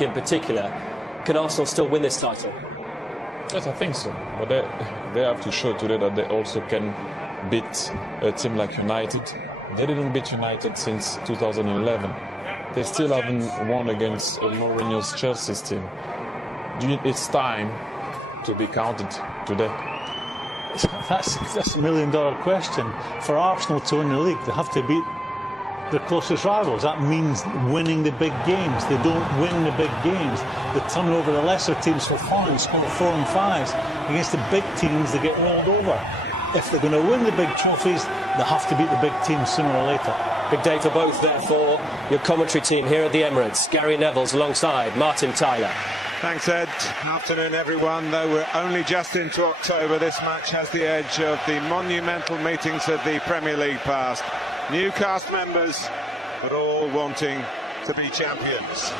League in particular. Can Arsenal still win this title? Yes, I think so. But they have to show today that they also can beat a team like United. They didn't beat United since 2011. They still haven't won against Mourinho's Chelsea team. It's time to be counted today. That's a $1 million question. For Arsenal to win the league, they have to beat the closest rivals. That means winning the big games. They don't win the big games. They turn over the lesser teams for fun and score 4 and 5s. Against the big teams, they get rolled over. If they're going to win the big trophies, they have to beat the big teams sooner or later. Big day for both, therefore. Your commentary team here at the Emirates. Gary Neville's alongside Martin Tyler. Thanks, Ed. Afternoon, everyone. Though we're only just into October, this match has the edge of the monumental meetings of the Premier League past. New cast members, but all wanting to be champions.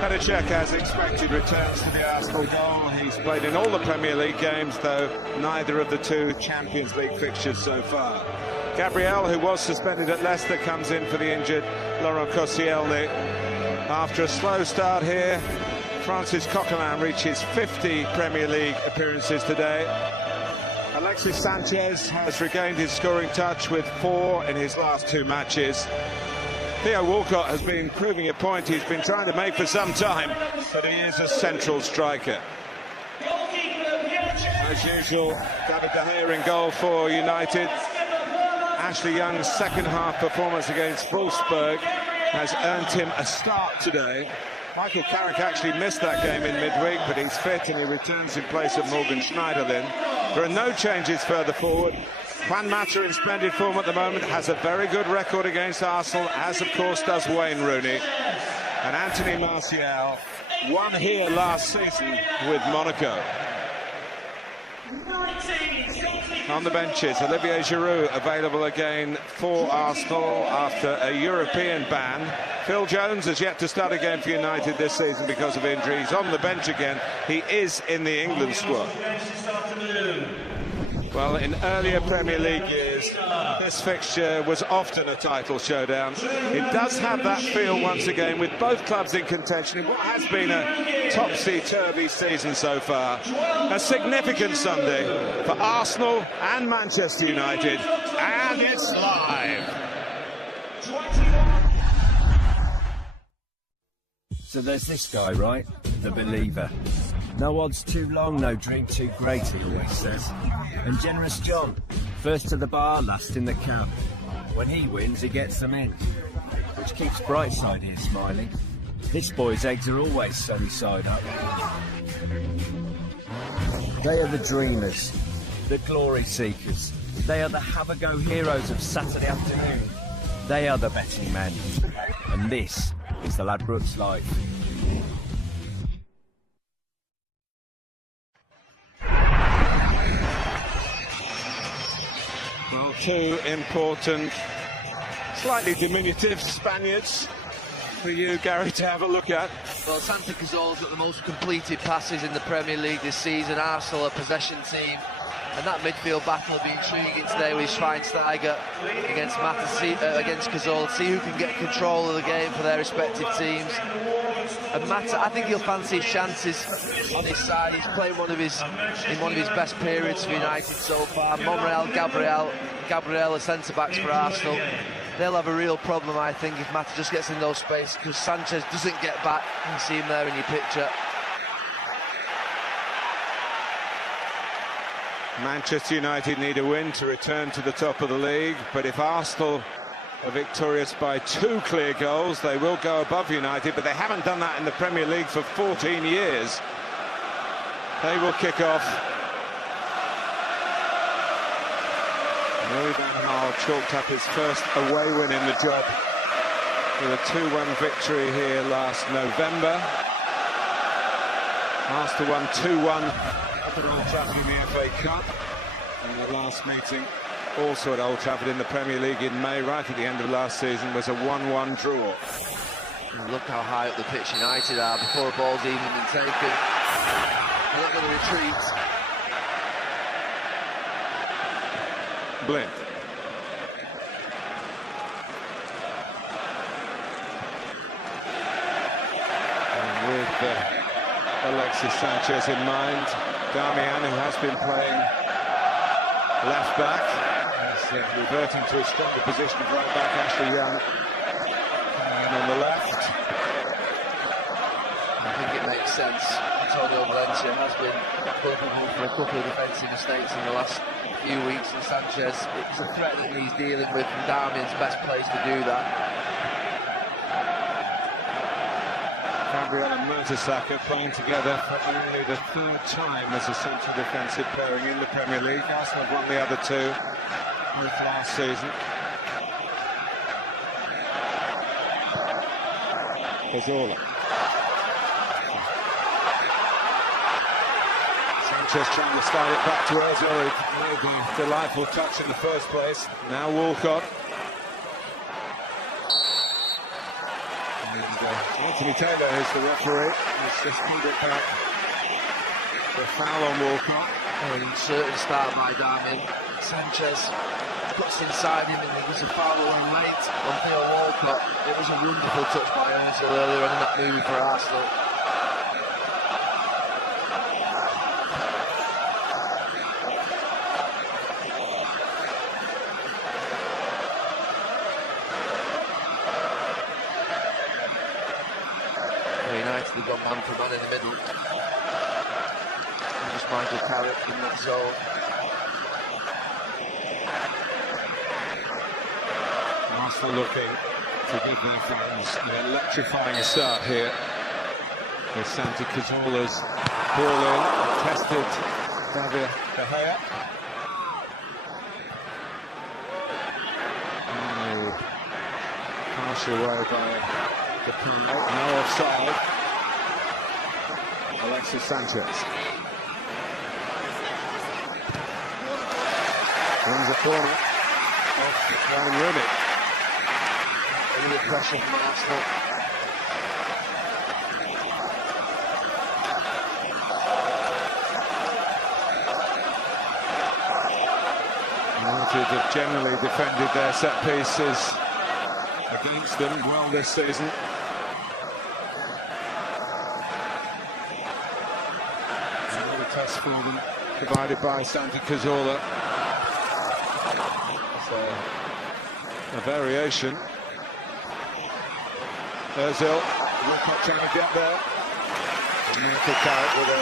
Petr Cech, as expected, returns to the Arsenal goal. He's played in all the Premier League games, though neither of the two Champions League fixtures so far. Gabriel, who was suspended at Leicester, comes in for the injured Laurent Koscielny. After a slow start here, Francis Coquelin reaches 50 Premier League appearances today. Alexis Sanchez has regained his scoring touch with 4 in his last 2 matches. Theo Walcott has been proving a point he's been trying to make for some time, but he is a central striker. As usual, David De Gea in goal for United. Ashley Young's second half performance against Wolfsburg has earned him a start today. Michael Carrick actually missed that game in midweek, but he's fit and he returns in place of Morgan Schneiderlin. There are no changes further forward. Juan Mata in splendid form at the moment, has a very good record against Arsenal, as of course does Wayne Rooney. And Anthony Martial won here last season with Monaco. On the benches, Olivier Giroud available again for Arsenal after a European ban. Phil Jones has yet to start a game for United this season because of injuries. On the bench again, he is in the England squad. Well, in earlier Premier League years, this fixture was often a title showdown. It does have that feel once again, with both clubs in contention in what has been a topsy-turvy season so far. A significant Sunday for Arsenal and Manchester United, and it's live. So there's this guy, right? The believer. No odds too long, no dream too great, he always says. And Generous John, first to the bar, last in the cab. When he wins, he gets them in. Which keeps Brightside here smiling. This boy's eggs are always sunny side up. They are the dreamers, the glory seekers. They are the have-a-go heroes of Saturday afternoon. They are the betting men. And this is the Ladbrokes Life. Well, 2 important, slightly diminutive Spaniards for you, Gary, to have a look at. Well, Santi Cazorla's got the most completed passes in the Premier League this season. Arsenal, a possession team. And that midfield battle will be intriguing today with Schweinsteiger against against Cazorla. See who can get control of the game for their respective teams. And Mata, I think he'll fancy his chances on his side. He's playing in one of his best periods for United so far. Monreal, Gabriel are centre-backs for Arsenal. They'll have a real problem, I think, if Mata just gets in those spaces, because Sanchez doesn't get back. You can see him there in your picture. Manchester United need a win to return to the top of the league, but if Arsenal are victorious by 2 clear goals, they will go above United, but they haven't done that in the Premier League for 14 years. They will kick off. Louis van Gaal chalked up his first away win in the job with a 2-1 victory here last November. Arsenal won 2-1 at Old Trafford in the FA Cup, and the last meeting also at Old Trafford in the Premier League in May, right at the end of last season, was a 1-1 draw. And look how high up the pitch United are before a ball's even been taken. They're not going to retreat. Blind. Alexis Sanchez in mind. Damian, who has been playing left back, is reverting to a stronger position of right back. Ashley Young coming in on the left. I think it makes sense. Antonio Valencia has been culpable for a couple of defensive mistakes in the last few weeks, and Sanchez, it's a threat that he's dealing with, and Damian's best place to do that. Gabriel and Mertesacker playing together for only the third time as a central defensive pairing in the Premier League. Arsenal have won the other two, both last season. Cazorla. Sanchez trying to start it back to Ozil. He made the delightful touch in the first place. Now Walcott. Anthony Taylor is the referee. He's just pulled it back. The foul on Walcott. An uncertain start by Damian. Sanchez puts inside him, and there's a foul away late on Theo Walcott. It was a wonderful touch by Ozil earlier on in that movie for Arsenal. United have got man for man in the middle. And just Michael Carrick in that zone. Arsenal looking to give their fans an electrifying start here. With Santi Cazorla's ball in, tested David De Gea. Partially away by Depay, no offside. Alexis Sanchez wins a corner off Wayne Rooney. Really pressure from Arsenal. United have generally defended their set pieces against them well this season. Another test for them, provided by Santi Cazorla. So, a variation. Ozil, Walcott trying to get there. Michael Carrick with a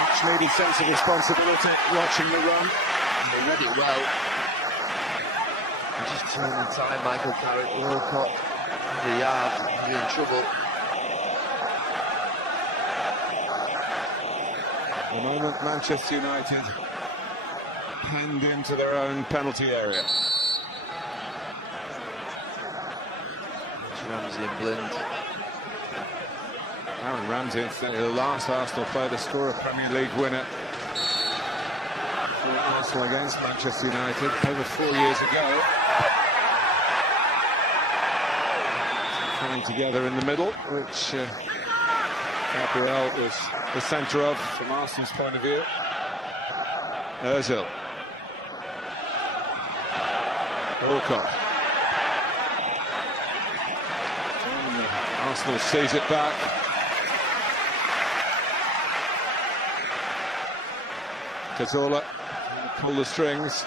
much needed sense of responsibility, watching the run. They read it well. Just turning in time, Michael Carrick, Walcott, in the yard, he's in trouble. At the moment, Manchester United penned into their own penalty area. It's Ramsey and Blind. Aaron Ramsey, the last Arsenal player to score a Premier League winner for Arsenal against Manchester United over 4 years ago. Coming together in the middle, which Gabriel was the centre of from Arsenal's point of view. Ozil. Walcott. Arsenal sees it back. Cazorla pull the strings.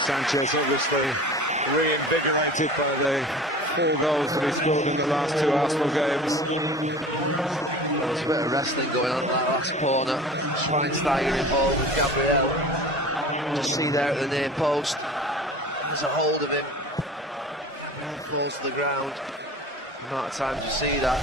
Sanchez obviously reinvigorated by the 4 goals that he scored in the last 2 Arsenal games. There's a bit of wrestling going on in that last corner. Schweinsteiger involved with Gabriel. Just see there at the near post. There's a hold of him. Ball falls to the ground. The amount of times you see that.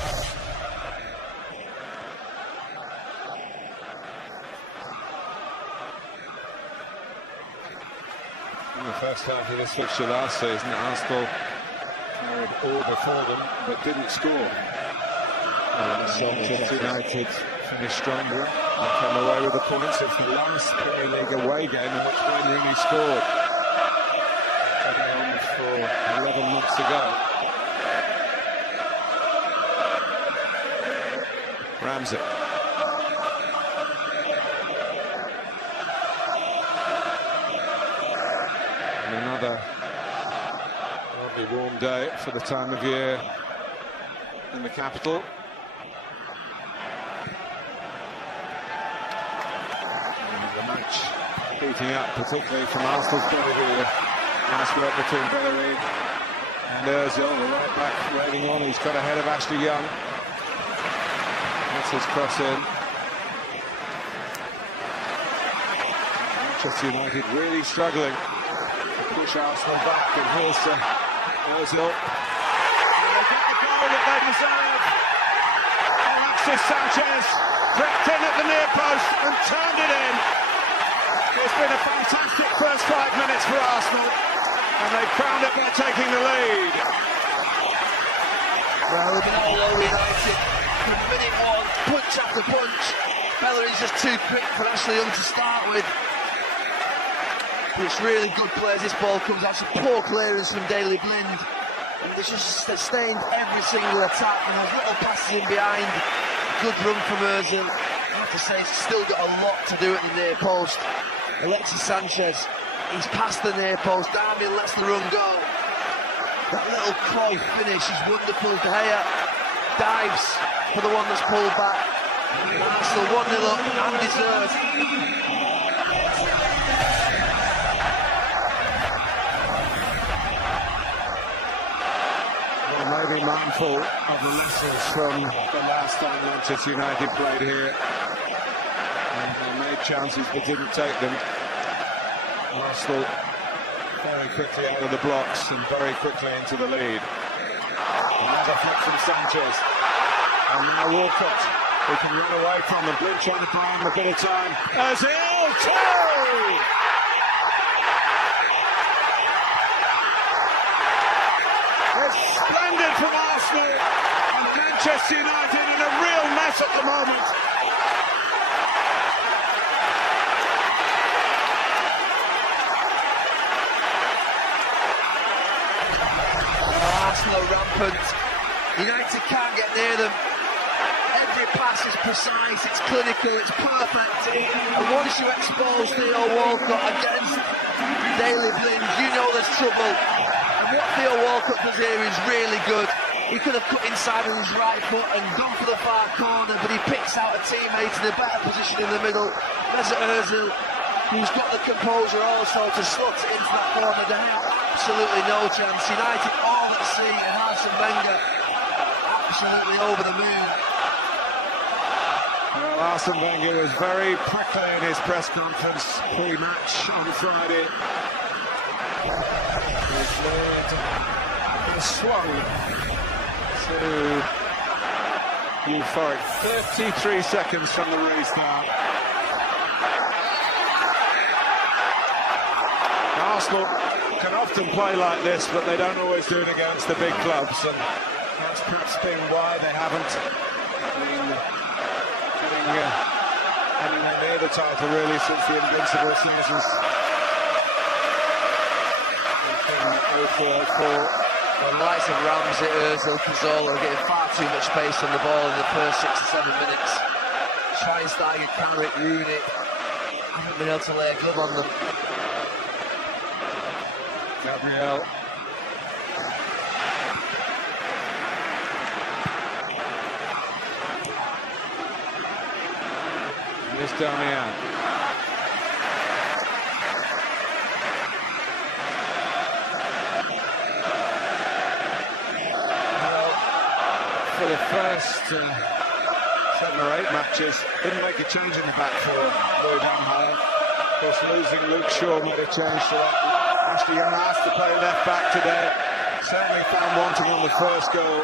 In the first half of this fixture last season, Arsenal carried all before them but didn't score. Manchester United finished stronger and came away with the points. It's the last Premier League away game in which Wayne Rooney scored. For 11 months ago. Ramsey. And another A warm day for the time of year in the capital. And the match heating up, particularly from Arsenal's point of view. Nice work between Bellerin and Ozil, the right back waiting on. He's got ahead of Ashley Young. That's his cross in. Manchester United really struggling to push Arsenal back, and here's Ozil. They get the goal that they deserve. Alexis Sanchez crept in at the near post and turned it in. It's been a fantastic first 5 minutes for Arsenal, and they crowned it by taking the lead. Well, they've been all over United from minute on, punch after punch. Bellerin's just too quick for Ashley Young to start with. But it's really good play as this ball comes out. Some poor clearance from Daley Blind. And they just sustained every single attack, and those little passes in behind. Good run from Ozil. I have to say, he's still got a lot to do at the near post. Alexis Sanchez, he's past the near post. Darmian lets the run go. That little Cruyff finish is wonderful. De Gea dives for the one that's pulled back. Arsenal 1-0 up and deserved. Well, maybe mindful of the lessons from the last time Manchester United played here. And they made chances but didn't take them. Arsenal very quickly out of the blocks and very quickly into the lead. Another flick from Sanchez. And now Walcott, who can run away from them. Blind trying to buy him a bit of time. Ozil, two! It's splendid from Arsenal. And Manchester United in a real mess at the moment. Arsenal rampant. United can't get near them. Every pass is precise, it's clinical, it's perfect. And once you expose Theo Walcott against Daley Blind, you know there's trouble. And what Theo Walcott does here is really good. He could have cut inside with his right foot and gone for the far corner, but he picks out a teammate in a better position in the middle. There's Ozil, who's got the composure also to slot it into that corner. They have absolutely no chance. United all at sea, and Arsene Wenger absolutely over the moon. Arsene Wenger was very prickly in his press conference pre-match on Friday. He swung to euphoric 33 seconds from the restart. Arsenal can often play like this, but they don't always do it against the big clubs, and that's perhaps been why they haven't been anywhere near the title really since the invincible seasons. The likes of Ramsey, Ozil, Cazorla are getting far too much space on the ball in the first 6 or 7 minutes. Schweinsteiger, Carrick, Rooney haven't been able to lay a glove on them. Gabriel. Here's Darmian. For the first 7 or 8 matches, didn't make a change in the back four. Lloyd Van Of course, losing Luke Shaw made a change to that. Ashley Young asked to play left back today. Certainly found wanting on the first goal.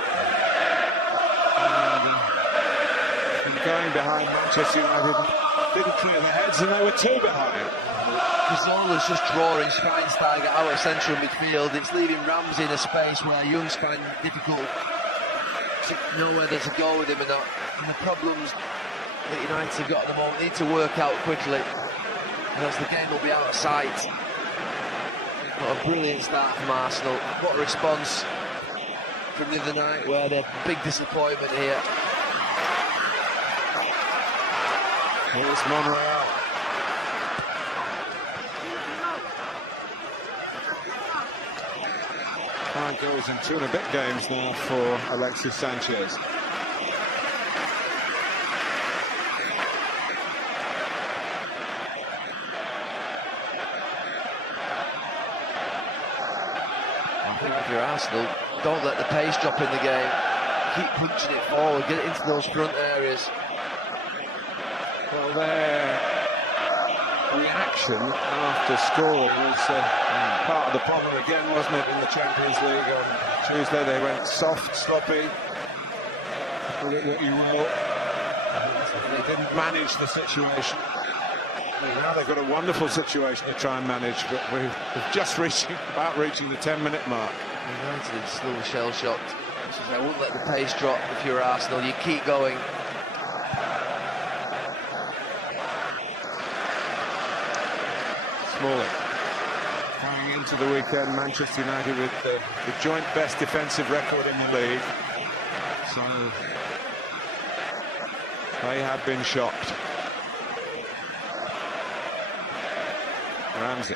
And going behind Manchester United didn't clear their heads, and they were 2 behind. Cazorla's just drawing Schweinsteiger out of central midfield. It's leaving Ramsey in a space where Young's finding it difficult to know whether to go with him or not. And the problems that United have got at the moment need to work out quickly, or else the game will be out of sight. What a brilliant start from Arsenal. What a response from the other night, where they're big disappointment here. Here's Monreal. 9 goals in 2 and a bit games now for Alexis Sanchez. I think if you're Arsenal, don't let the pace drop in the game. Keep punching it forward, get it into those front areas. Well, their reaction after scoring was part of the problem again, wasn't it, in the Champions League on Tuesday? They went soft, sloppy, call it what you will. They didn't manage the situation. Now they've got a wonderful situation to try and manage, but we're just about reaching the 10-minute mark. United is still shell-shocked. I wouldn't let the pace drop if you're Arsenal. You keep going. Smalling. Coming into the weekend, Manchester United with the joint best defensive record in the league. So they have been shocked. Ramsey.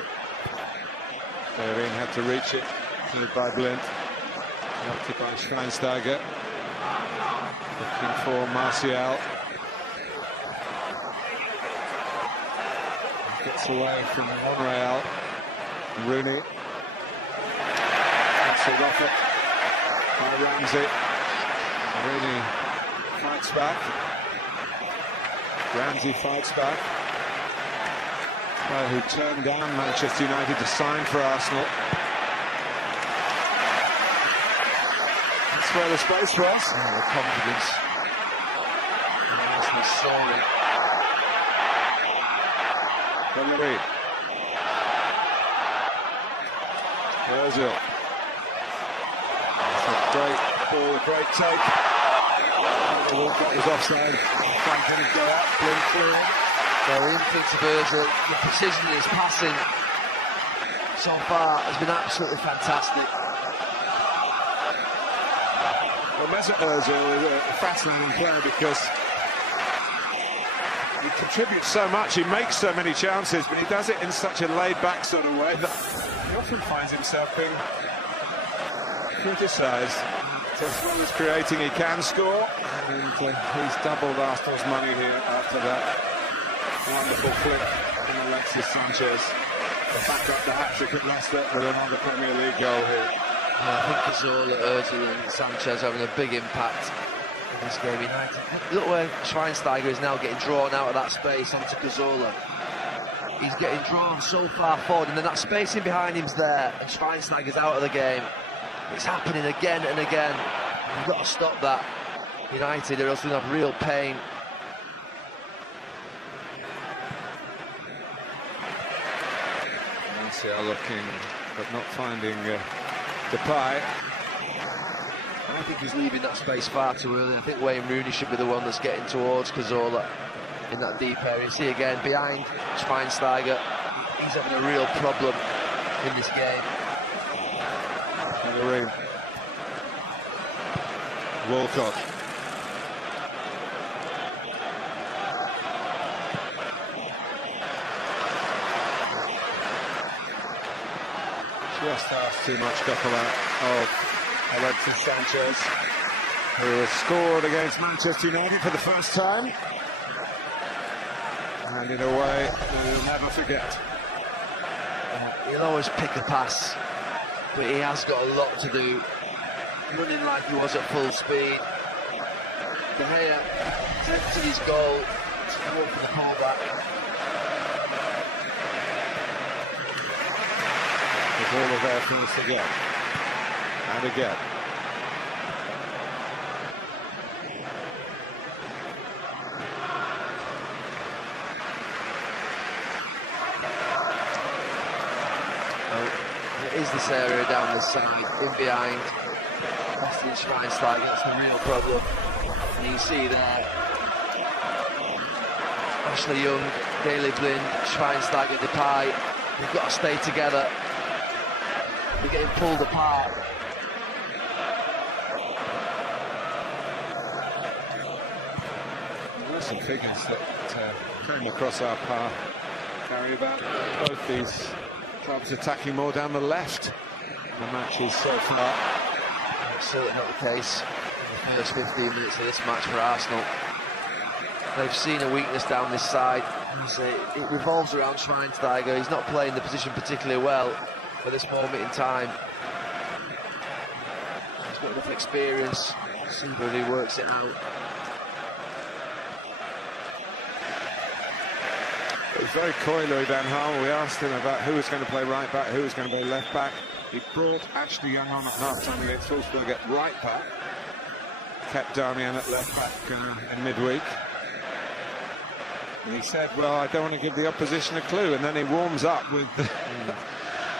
Bellerin had to reach it. Cleared by Blind. Helped by Schweinsteiger. Looking for Martial. Gets away from Monreal. Rooney. Gets it off it by Ramsey. Rooney fights back. Ramsey fights back. Player who turned down Manchester United to sign for Arsenal. That's where the space was. The confidence. Arsenal's soaring. Bellerin. Ozil. That's a great ball, a great take. The Walcott was offside. Frank didn't go up. Blind through. Very invincible. The precision in his passing so far has been absolutely fantastic. Well, Mesut Ozil is a fascinating player because he contributes so much, he makes so many chances, but he does it in such a laid-back sort of way that he often finds himself being criticised. As well as creating, he can score, and he's doubled Arsenal's money here after that wonderful flick from Alexis Sanchez to back up the hat-trick at Leicester with another Premier League goal here. Yeah, I think Cazorla, Ozil and Sanchez having a big impact in this game. United. Look where Schweinsteiger is now getting drawn out of that space onto Cazorla. He's getting drawn so far forward, and then that spacing behind him's there, and Schweinsteiger's out of the game. It's happening again and again. You've got to stop that, United, or else we'll have real pain. Martial looking, but not finding Depay. I think he's leaving that space far too early. I think Wayne Rooney should be the one that's getting towards Cazorla in that deep area. See again, behind Schweinsteiger. He's having a real problem in this game. Bellerin. Walcott. Just asked too much couple out of Alexis Sanchez, who has scored against Manchester United for the first time. And in a way, we'll never forget. He'll always pick a pass, but he has got a lot to do. Running like he was at full speed. De Gea attempted his goal to go for the pullback. With all of their things again. And again. It is this area down this side, in behind. Bastian Schweinsteiger, that's the real problem. And you see there, Ashley Young, Daley Blind, Schweinsteiger, Depay, they've got to stay together. They're getting pulled apart. There were some figures that came across our path, Gary, about both these clubs attacking more down the left the matches so far. It's certainly not the case in the first 15 minutes of this match for Arsenal. They've seen a weakness down this side. It revolves around Schweinsteiger. He's not playing the position particularly well for this moment in time. He's got enough experience. Somebody works it out. It was very coy, Louis van Gaal. We asked him about who was going to play right back, who was going to play left back. He brought Ashley Young on at half-time against Salzburg at right back. Kept Darmian at left back in midweek. And he said, well, I don't want to give the opposition a clue. And then he warms up with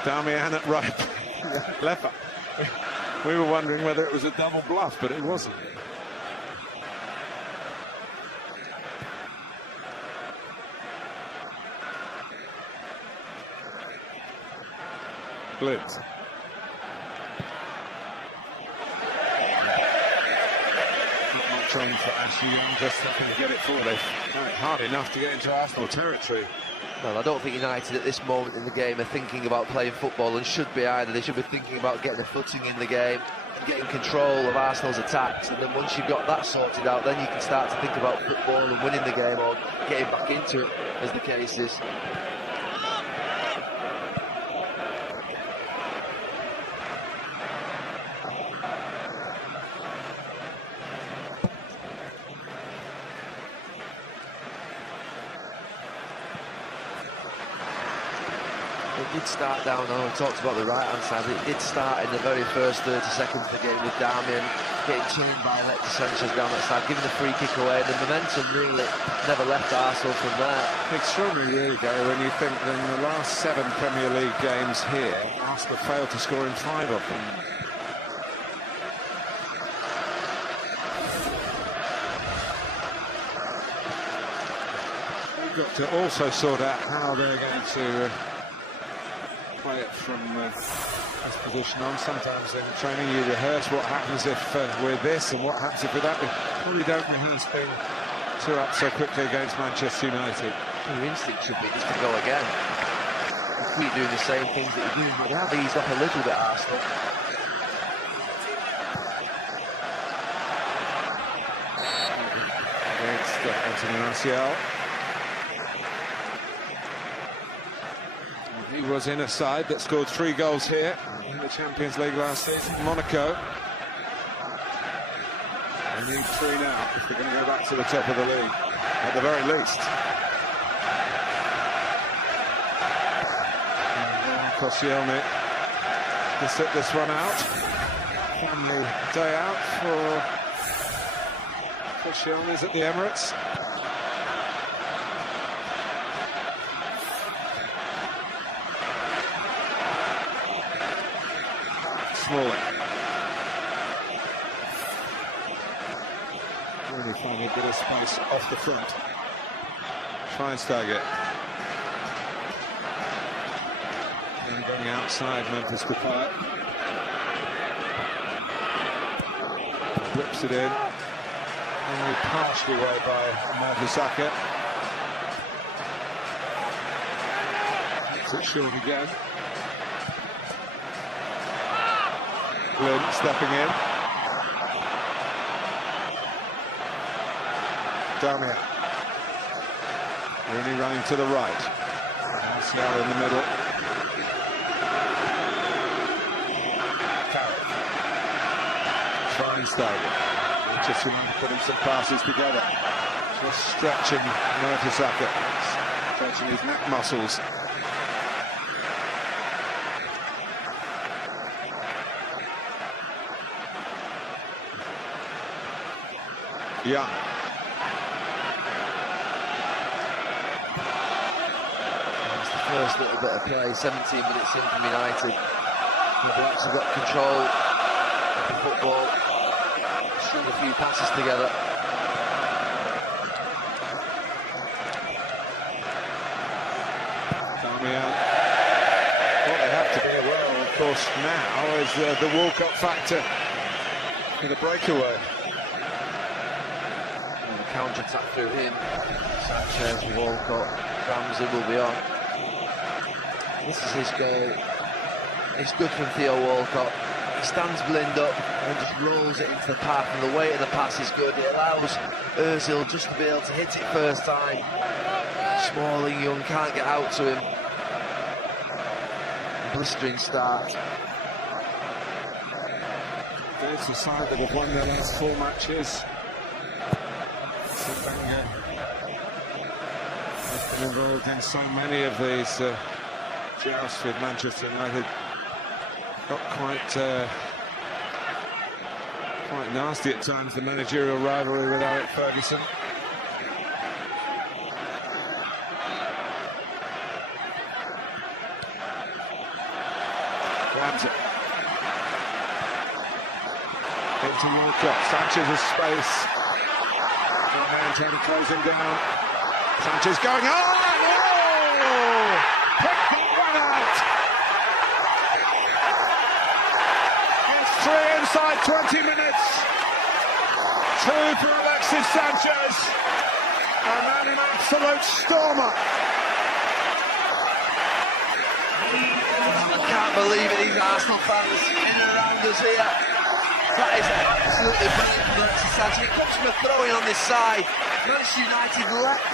Darmian at right back, left back. We were wondering whether it was a double bluff, but it wasn't. Blitz. Not much on for Ashley Young, just looking to get it forward. Hard enough to get into Arsenal territory. Well, I don't think United at this moment in the game are thinking about playing football, and should be either. They should be thinking about getting a footing in the game, getting control of Arsenal's attacks, and then once you've got that sorted out, then you can start to think about football and winning the game, or getting back into it, as the case is. It did start down, I talked about the right-hand side, it did start in the very first 30 seconds of the game with Darmian getting chained by Alexis Sanchez down that side, giving the free kick away. The momentum really never left Arsenal from there. Extraordinary, really, Gary, when you think that in the last 7 Premier League games here, Arsenal failed to score in 5 of them. We've got to also sort out how they're going to play it from this position on. Sometimes in training you rehearse what happens if we're this and what happens if we're that. We probably don't rehearse being 2 up so quickly against Manchester United. Your instinct should be just to go again. You keep doing the same things that you're doing, but they have eased up a little bit, Arsenal. Against Anthony Martial. He was in a side that scored 3 goals here in the Champions League last season, Monaco. They need 3 now if they're going to go back to the top of the league, at the very least. Koscielny to sit this one out. Family day out for Koscielny's at the Emirates. Smalling. Really finding a bit of space off the front. Schweinsteiger. And going outside Memphis Depay. Whips it in. Only partially away by Mertesacker. Gets it short again. Lynn stepping in. Darmian. Rooney running to the right. Martial in the middle. Schweinsteiger. Just putting some passes together. Just stretching Mertesacker. Stretching his neck muscles. Young. It's the first little bit of play, 17 minutes in from United. They've actually got control of the football, string a few passes together. Darmian. What they have to be aware of course, now is the Walcott factor for the breakaway. Counter-attack through him. Sanchez, Walcott, Ramsey will be on. This is his goal. It's good from Theo Walcott. He stands blind up and just rolls it into the path, and the weight of the pass is good. It allows Ozil just to be able to hit it first time. Smalling Young can't get out to him. Blistering start. There's the side that have won their last 4 matches. Wenger has been involved in so many of these jousts with Manchester United. Got quite nasty at times, the managerial rivalry with Alex Ferguson. Grabs it. Into Walcott. Sanchez's space. Man trying to close him down. Sanchez going on! Oh! Pick that one out! It's 3 inside 20 minutes. 2 for Alexis Sanchez. And then an absolute stormer. I can't believe it, these Arsenal fans in and around us here. That is absolutely brilliant from Alexis Sanchez. It comes from a throw-in on this side. Manchester United let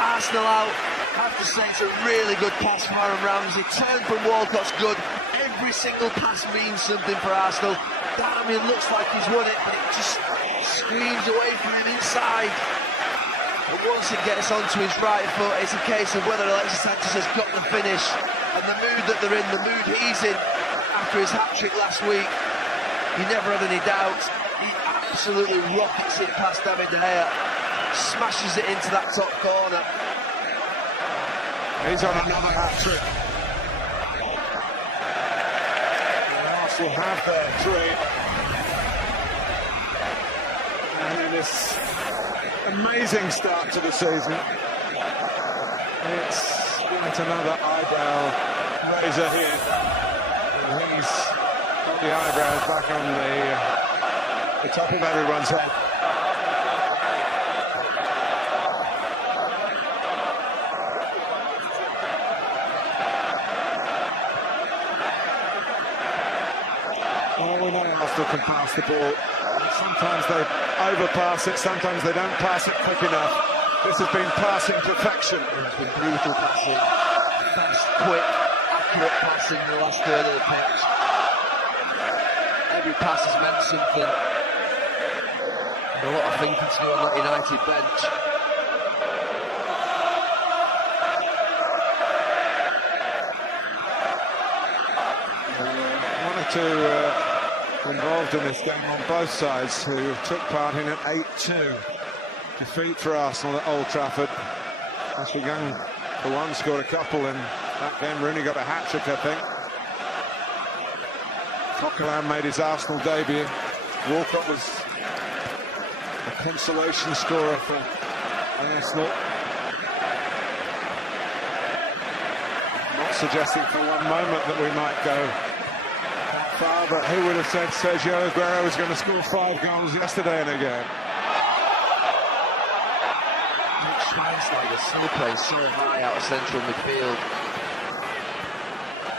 Arsenal out. I have to say it's a really good pass from Aaron Ramsey. Turn from Walcott's good. Every single pass means something for Arsenal. Darmian looks like he's won it, but it just screams away from him inside. But once it gets onto his right foot, it's a case of whether Alexis Sanchez has got the finish. And the mood that they're in, the mood he's in after his hat-trick last week, he never had any doubts. He absolutely rockets it past David De Gea, smashes it into that top corner. He's on another hat-trick. Arsenal have their 3. And in this amazing start to the season, it's yet another eyebrow raiser here. And he's got the eyebrows back on the top of everyone's head. Well, we know Arsenal can pass the ball. Sometimes they overpass it, sometimes they don't pass it quick enough. This has been passing perfection. It's been brutal passing. Fast, quick, accurate passing in the last third of the pitch. Every pass has meant something. And a lot of thinking to do on that United bench. One or two involved in this game on both sides who took part in an 8-2 defeat for Arsenal at Old Trafford. Ashley Young, for one, scored a couple in that game. Rooney got a hat-trick, I think. Coquelin made his Arsenal debut. Walcott was a consolation scorer for Arsenal. Not suggesting for one moment that we might go that far, but who would have said Sergio Aguero was going to score 5 goals yesterday in a game? Schweinsteiger still playing so high out of central midfield.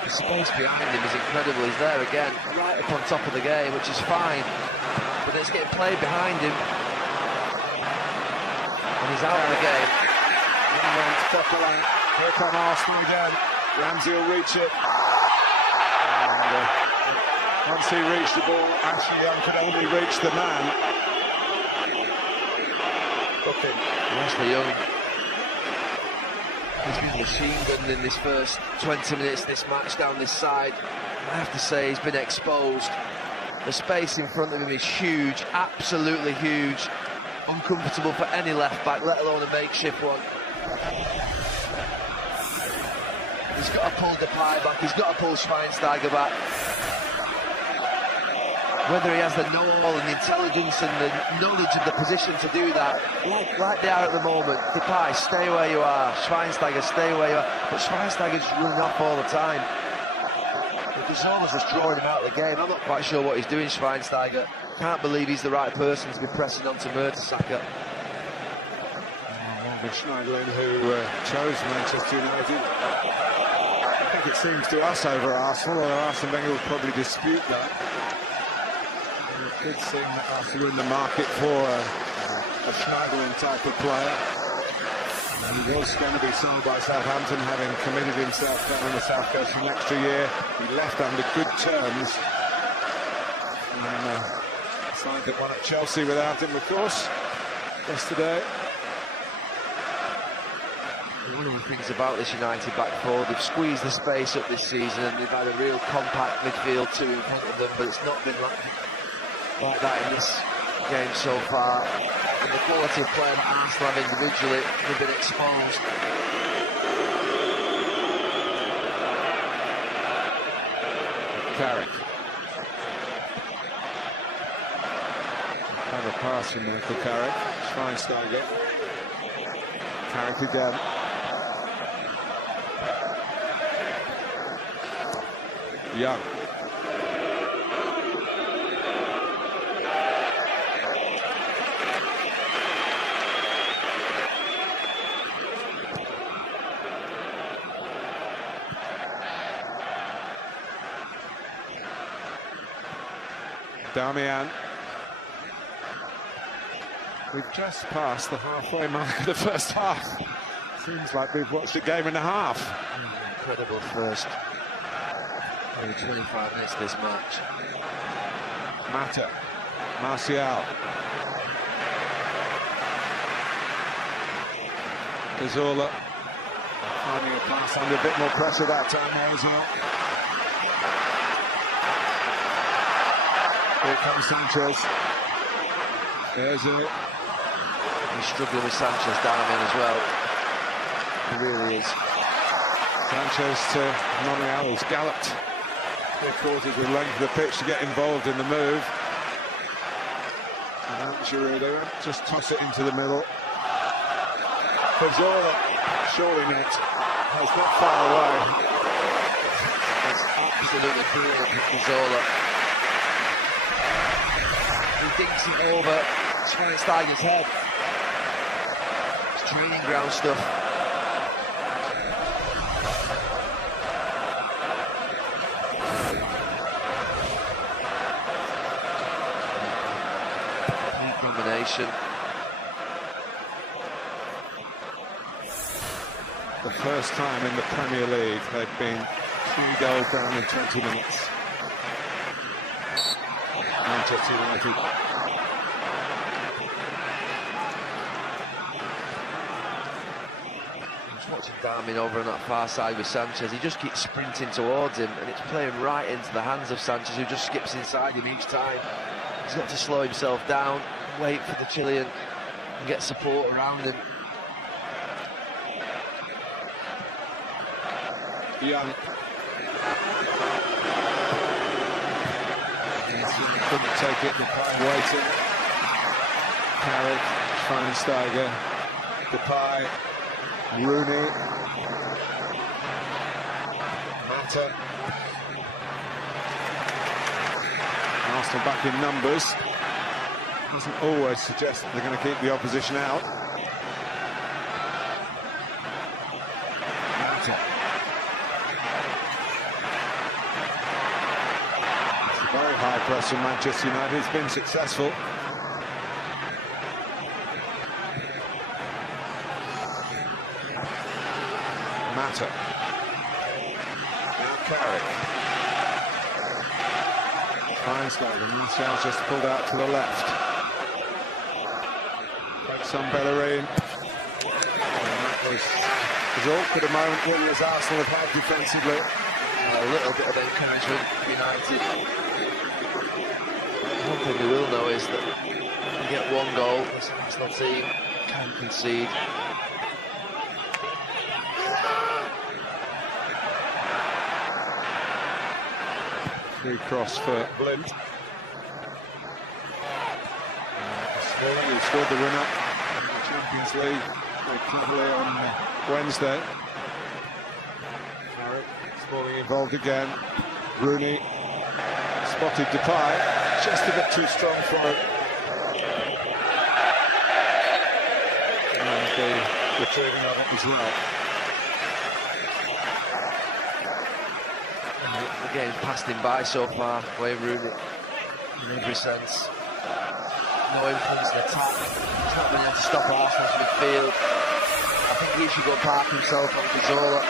The space behind him is incredible. He's there again, right up on top of the game, which is fine. But it's getting played behind him. And he's out of the game. Here come Arsenal again. Ramsey will reach it. And, once he reached the ball, Ashley Young could only reach the man. Cooking. Ashley Young. He's been machine gunned in this first 20 minutes of this match down this side. I have to say he's been exposed. The space in front of him is huge, absolutely huge. Uncomfortable for any left back, let alone a makeshift one. He's got to pull Depay back, he's got to pull Schweinsteiger back. Whether he has the know-all and the intelligence and the knowledge of the position to do that, like they are at the moment. Depay, stay where you are. Schweinsteiger, stay where you are. But Schweinsteiger's running off all the time. Cazorla's just drawing him out of the game. I'm not quite sure what he's doing, Schweinsteiger. Can't believe he's the right person to be pressing on to Mertesacker. Schneiderlin, who chose Manchester United. like it seems to us over Arsenal, although Arsene Wenger would probably dispute that. It did seem that Arsenal were in the market for a Schneiderlin type of player. And he was going to be sold by Southampton, having committed himself down on the South Coast for an extra year. He left under good terms. And signed that one at Chelsea without him, of course, yesterday. One of the things about this United back four, they've squeezed the space up this season and they've had a real compact midfield two in front of them, but it's not been like that in this game so far. And the quality of play that Arsenal have individually, they've been exposed. Carrick. Have a pass from Michael Carrick. Schweinsteiger. Carrick again. Young. Darmian. We've just passed the halfway mark of the first half. Seems like we've watched a game and a half. Incredible first 25 minutes this match. Mata. Martial. Cazorla. Finding a pass under a bit more pressure that time there as well. Here comes Sanchez. There's it. He's struggling with Sanchez down in as well. He really is. Sanchez to Monreal, who's galloped 3/4 of the length of the pitch to get involved in the move. And Giroud, they won't just toss it into the middle. Cazorla, surely net. It's not far away. It's absolutely brilliant from Cazorla. He dinks it over Schweinsteiger's head. It's training ground stuff. Combination. The first time in the Premier League they've been 2 goals down in 20 minutes. Manchester United. Just watching Darmian over on that far side with Sanchez. He just keeps sprinting towards him and it's playing right into the hands of Sanchez, who just skips inside him each time. He's got to slow himself down, wait for the Chilean and get support around him. Young. Couldn't take it, Depay waiting. Carrick, Schweinsteiger, Depay, Rooney, Mata. Arsenal back in numbers. Doesn't always suggest that they're going to keep the opposition out. Mata. Very high press from Manchester United. It's been successful. Mata. Now Carrick. Schweinsteiger. Martial's just pulled out to the left. Some Bellerin. It was awkward a moment when as Arsenal have had defensively. A little bit of encouragement for United. One thing we will know is that if you get 1 goal, this Arsenal team can concede. Free cross for Blind. He scored the winner in the Champions League very cleverly on Wednesday. Smalling involved again. Rooney spotted Depay, just a bit too strong for it. And the retrieving of it as well. game's passed him by so far, Wayne Rooney, in every sense. No influence in attack. He's not been able to stop Arsenal's midfield. I think he should go park himself on Cazorla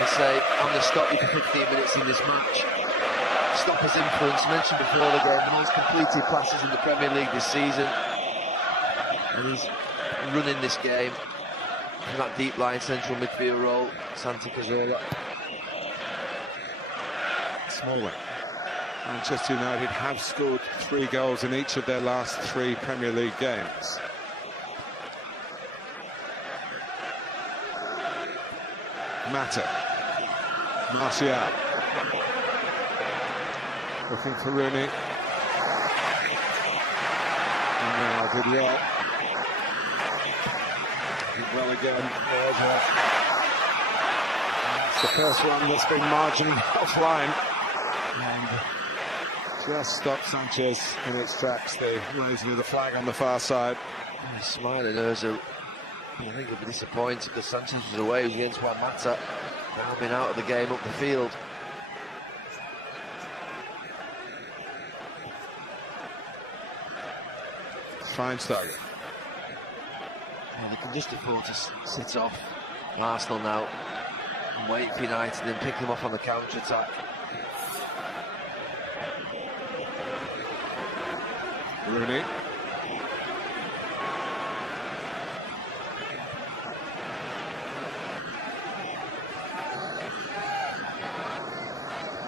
and say, I'm going to stop you for 15 minutes in this match. Stop his influence. Mentioned before the game, the most completed passes in the Premier League this season. And he's running this game from that deep line central midfield role, Santi Cazorla. Smalling. Manchester United have scored 3 goals in each of their last 3 Premier League games. Mata. Martial. Looking for Rooney. And now Didier. Did well again. That's the first one that's been marginally offline. And just stopped Sanchez in its tracks, the raising of the flag on the far side. He's smiling, Ozil. I think he'll be disappointed because Sanchez was away, he was against Juan Mata. Now been out of the game up the field. Schweinsteiger. Well, they can just afford to sit off Arsenal now and wait for United and pick them off on the counter-attack. Rooney.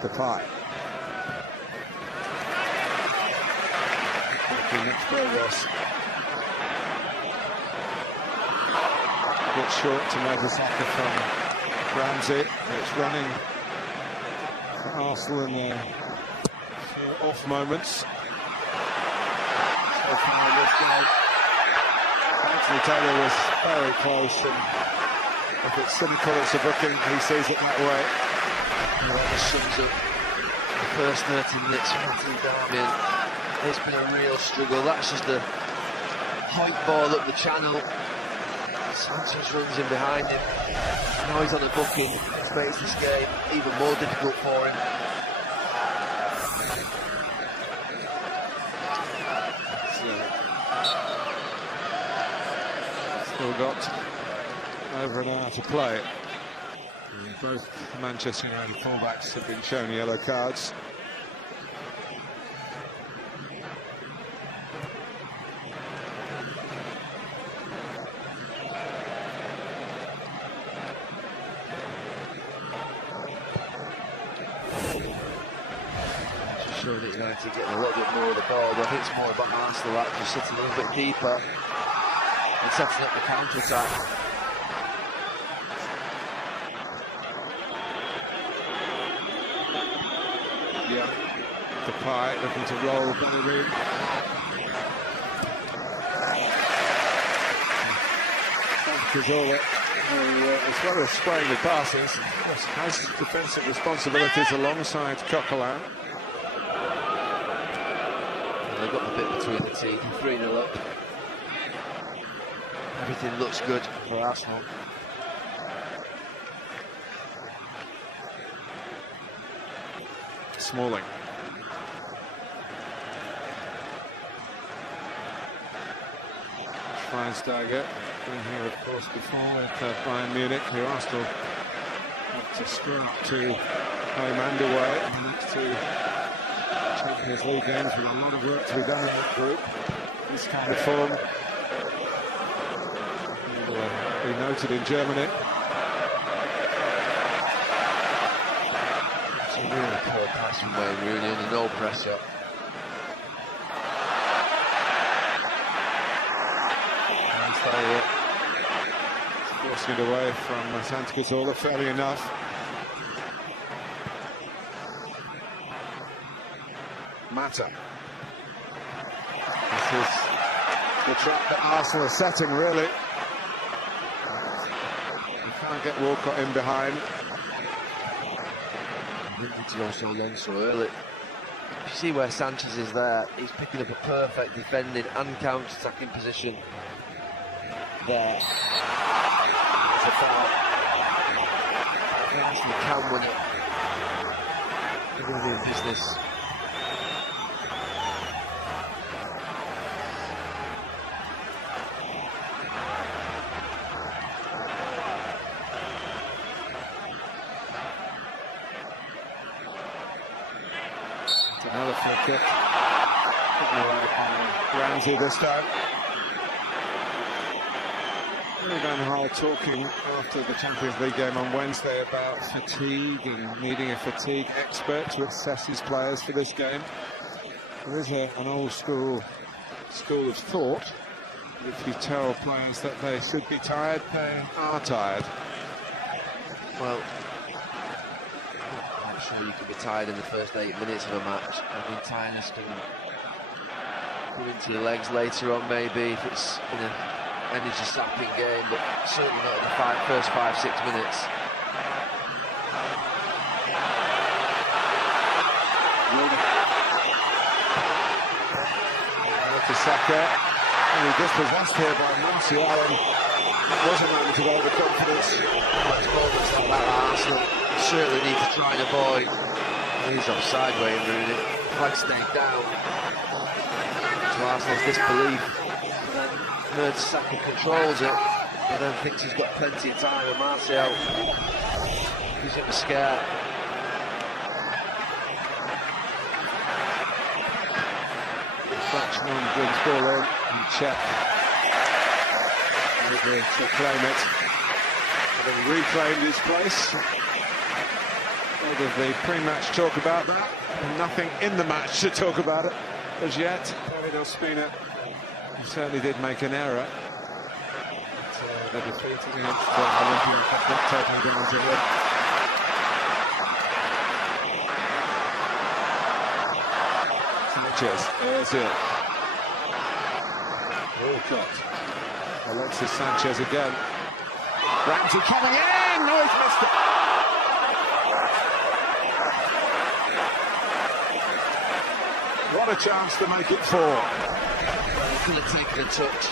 Depay. Next progress. A bit short to Mertesacker from Ramsey. It's running for Arsenal in their off moments. Anthony Taylor was very close, and if it's cynical, it's a booking. He sees it that way. Well, that sums up the first 30 minutes for Anthony Darmian. It's been a real struggle. That's just a point ball up the channel. Sanchez runs in behind him. Now he's on the booking. It makes this game even more difficult for him. Still got over an hour to play. And both Manchester United fullbacks have been shown yellow cards. Showing that United getting a little bit more of the ball, but I think it's more about Arsenal actually sitting a little bit deeper and setting up the counter-attack. Yeah, Depay looking to roll Bellerin. Cazorla, as well as spraying the passes, has defensive responsibilities alongside Coquelin. They've got the bit between the team, 3-0 up. Everything looks good for Arsenal. Smalling. Schweinsteiger, been here of course before with Bayern Munich, who Arsenal have to scrap to home and away in the next 2 Champions League games, with a lot of work to be done in that group. This kind of form will be noted in Germany. It's a really poor pass from Wayne Rooney under no pressure. Forcing it away from Santi Cazorla, fairly enough. Mata. This is the trap that Arsenal are setting, really. You can't get Walcott in behind. He didn't need to go so long so early. You see where Sanchez is there, he's picking up a perfect defending and counter-attacking position there. It's a foul. Arsenal can win it. They're going to be in business. Another free kick. Ramsey this time. Van Gaal talking after the Champions League game on Wednesday about fatigue and needing a fatigue expert to assess his players for this game. There is an old school of thought. If you tell players that they should be tired, they are tired. Well, I'm sure you can be tired in the first 8 minutes of a match. I mean, tiredness can come into the legs later on, maybe, if it's in an energy-sapping game, but certainly not in the first 5-6 minutes. Saka, dispossessed here by Martial, and was a moment of overconfidence. Much moments like that at Arsenal certainly need to try and avoid. He's offside, Wayne Rooney. Flag stayed down. To Arsenal's disbelief. Saka controls it, but then thinks he's got plenty of time with Martial. He's at the scare. Flatchman brings ball in and check. Maybe to claim it. Having reclaimed his place. Out of the pre-match talk about that. And nothing in the match to talk about it as yet. David Ospina certainly did make an error. But, the defeat against Olympiacos not taking down to it. Sanchez, Ozil. Walcott. Alexis Sanchez again. Ramsey coming in! No, he's missed it! What a chance to make it 4. Could have taken a touch.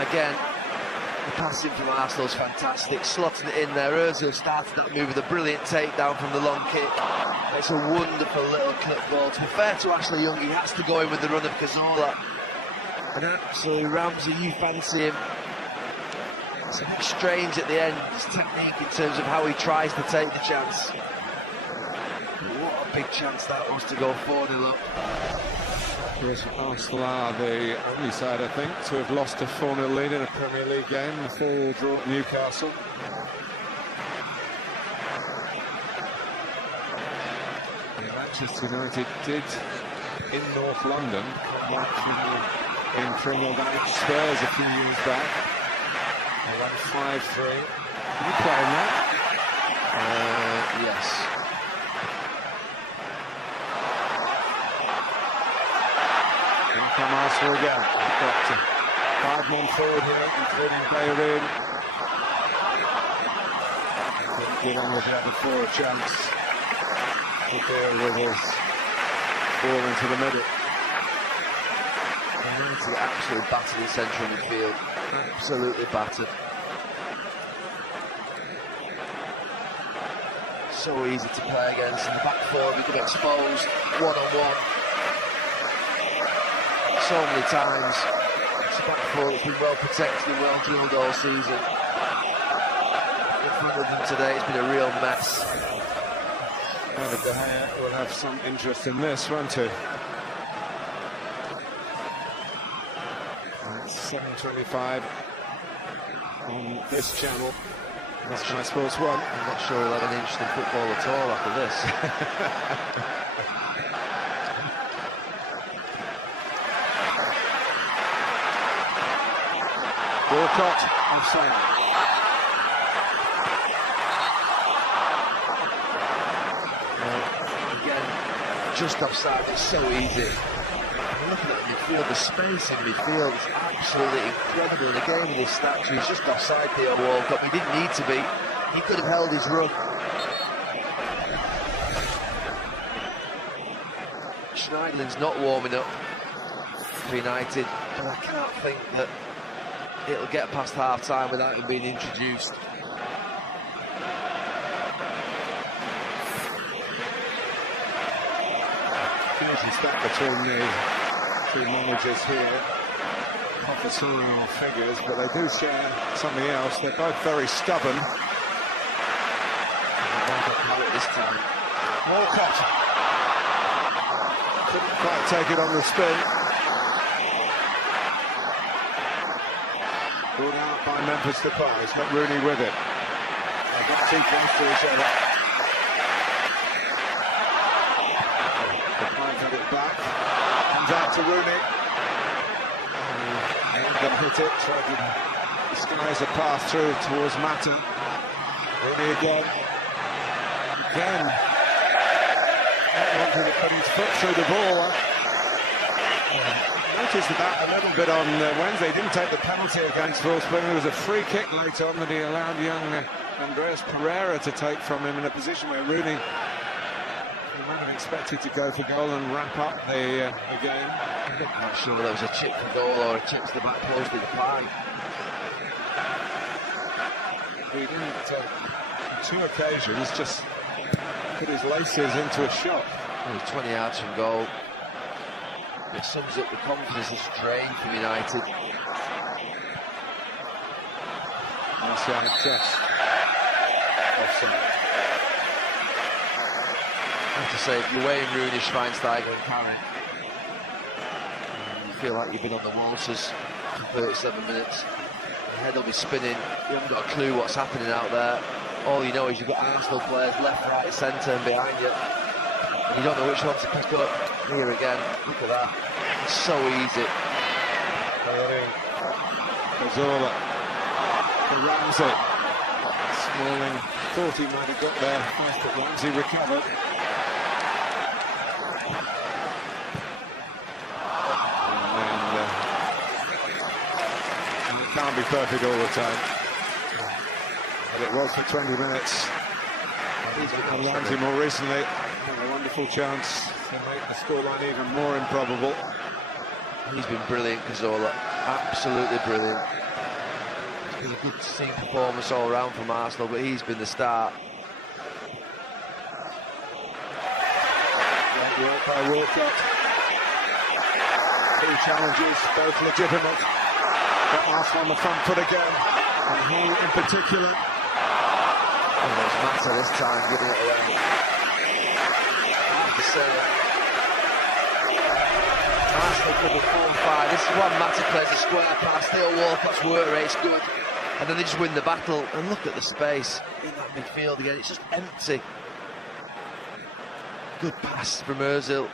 Again, the passing from Arsenal's fantastic, slotting it in there. Ozil started that move with a brilliant takedown from the long kick. It's a wonderful little clip ball. To be fair to Ashley Young, he has to go in with the run of Cazorla. And absolutely, Ramsey, you fancy him. It's a bit strange at the end, his technique in terms of how he tries to take the chance. What a big chance that was to go 4-0 up. Arsenal are the only side, I think, to have lost a 4-0 lead in a Premier League game. The 4-4 draw at Newcastle. Manchester United did, in North London, in Premier League Spurs a few years back. They won 5-3. Are you playing that? Yes. Come Arsenal again. We've got 5 men forward here, including Bellerin. Give on with the other 4 a chance to deal with his ball into the middle. United absolutely battered in central midfield. Absolutely battered. So easy to play against. In the back 4, become exposed, one-on-one. So many times. It's a back 4 that's been well protected and well drilled all season. In front of them today, it's been a real mess. David De Gea will have some interest in this, won't he? It's 7:25 on this channel. That's Sky Sports 1. I'm not sure he'll have any interest in football at all after this. Walcott offside. Again, just offside, it's so easy. Looking at midfield, the space in midfield is absolutely incredible. In a game of this stature, he's just offside here, Walcott. He didn't need to be. He could have held his run. Schneiderlin's not warming up for United, but I can't think that it'll get past half-time without him being introduced. It's that between the two managers here. Professorial figures, but they do share something else. They're both very stubborn. This time. Walcott couldn't quite take it on the spin. Brought out by Memphis Depay. It's not Rooney with it. They got too close to each other. Depay got it back. Comes out to Rooney. And hit it. Skies a pass through towards Mata. Rooney again. Not wanting to put his foot through the ball. Noticed that a little bit on Wednesday. He didn't take the penalty against Wolfsburg. There was a free kick later on that he allowed young Andreas Pereira to take from him in a position where Rooney might have expected to go for goal and wrap up the game. I'm not sure there was a chip for goal or a chip to the back post with the pie. He didn't, on two occasions, just put his laces into a shot. Well, 20 yards from goal. It sums up the confidence that's drained from United. Inside chest. Offside. I have to say, if you're weighing Rooney, Schweinsteiger and Carrick, you feel like you've been on the waltzers for 37 minutes. Your head will be spinning. You haven't got a clue what's happening out there. All you know is you've got Arsenal players left, right, centre and behind you. You don't know which one to pick up. Here again, look at that. It's so easy. Cazorla. Ramsey. Smalling thought he might have got there first, but Ramsey recovered. And it can't be perfect all the time. But it was for 20 minutes. And Ramsey more recently had a wonderful chance to make the scoreline even more improbable. He's been brilliant, Cazorla. Absolutely brilliant. It's been a good team performance all round from Arsenal, but he's been the start. By Walcott. Two challenges, both legitimate. Got Arsenal on the front foot again. And he in particular. And there's Mata this time giving it away. Arsenal could be 4-5. This is one Mata plays a square pass. Theo Walcott's work rate's good. And then they just win the battle. And look at the space in that midfield again. It's just empty. Good pass from Ozil.